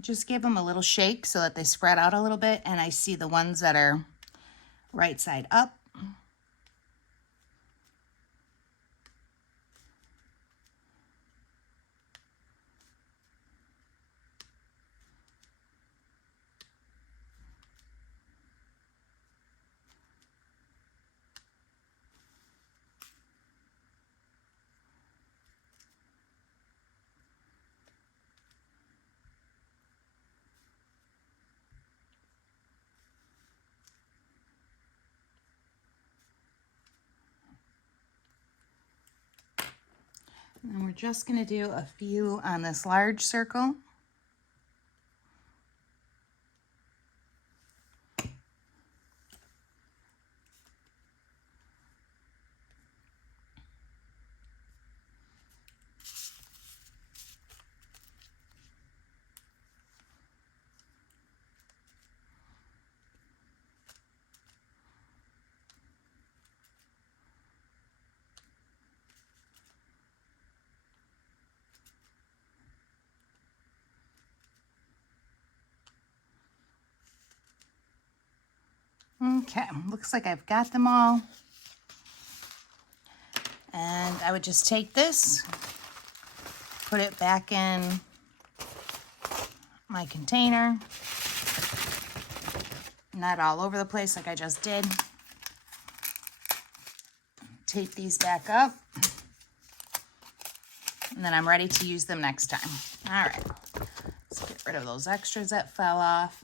Just give them a little shake so that they spread out a little bit, and I see the ones that are right side up. And we're just going to do a few on this large circle. Okay, looks like I've got them all. And I would just take this, put it back in my container. Not all over the place like I just did. Tape these back up. And then I'm ready to use them next time. All right, let's get rid of those extras that fell off.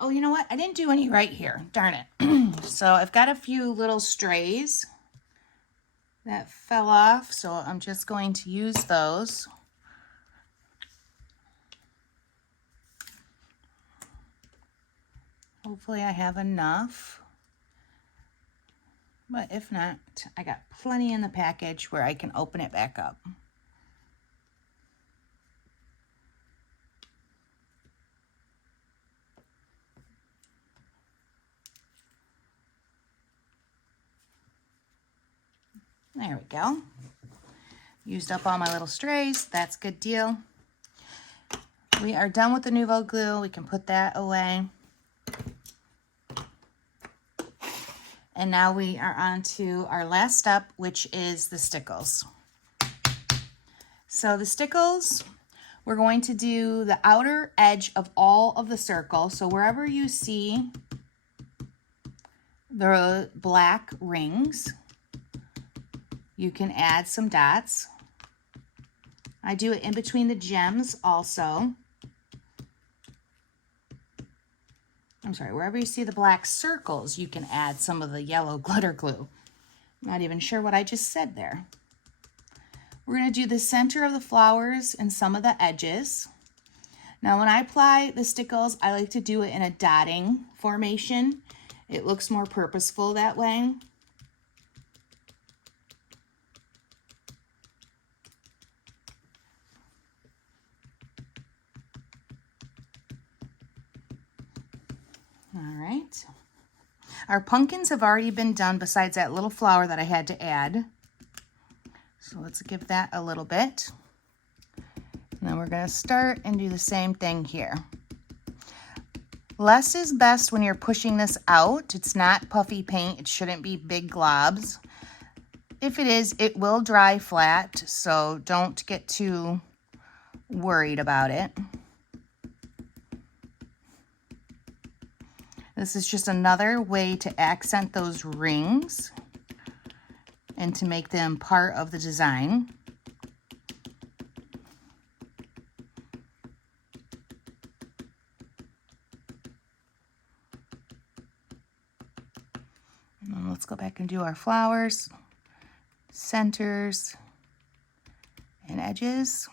Oh, you know what? I didn't do any right here. Darn it. So I've got a few little strays that fell off, so I'm just going to use those. Hopefully I have enough. But if not, I got plenty in the package where I can open it back up. There we go. Used up all my little strays. That's a good deal. We are done with the Nuvo glue. We can put that away. And now we are on to our last step, which is the stickles. So the stickles, we're going to do the outer edge of all of the circle. So wherever you see the black rings, you can add some dots. I do it in between the gems also. I'm sorry, wherever you see the black circles, you can add some of the yellow glitter glue. Not even sure what I just said there. We're going to do the center of the flowers and some of the edges. Now when I apply the stickles, I like to do it in a dotting formation. It looks more purposeful that way. All right. Our pumpkins have already been done besides that little flower that I had to add. So let's give that a little bit. And then we're going to start and do the same thing here. Less is best when you're pushing this out. It's not puffy paint. It shouldn't be big globs. If it is, it will dry flat, so don't get too worried about it. This is just another way to accent those rings and to make them part of the design. And then let's go back and do our flowers, centers, and edges.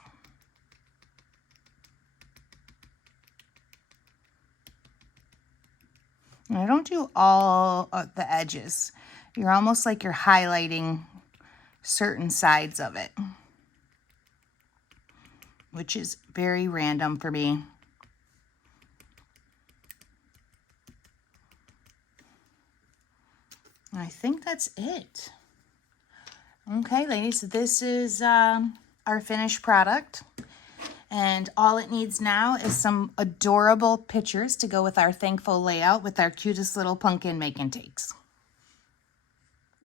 And I don't do all of the edges. You're almost like you're highlighting certain sides of it, which is very random for me. I think that's it. Okay, ladies, this is our finished product. And all it needs now is some adorable pictures to go with our thankful layout with our cutest little pumpkin make and takes.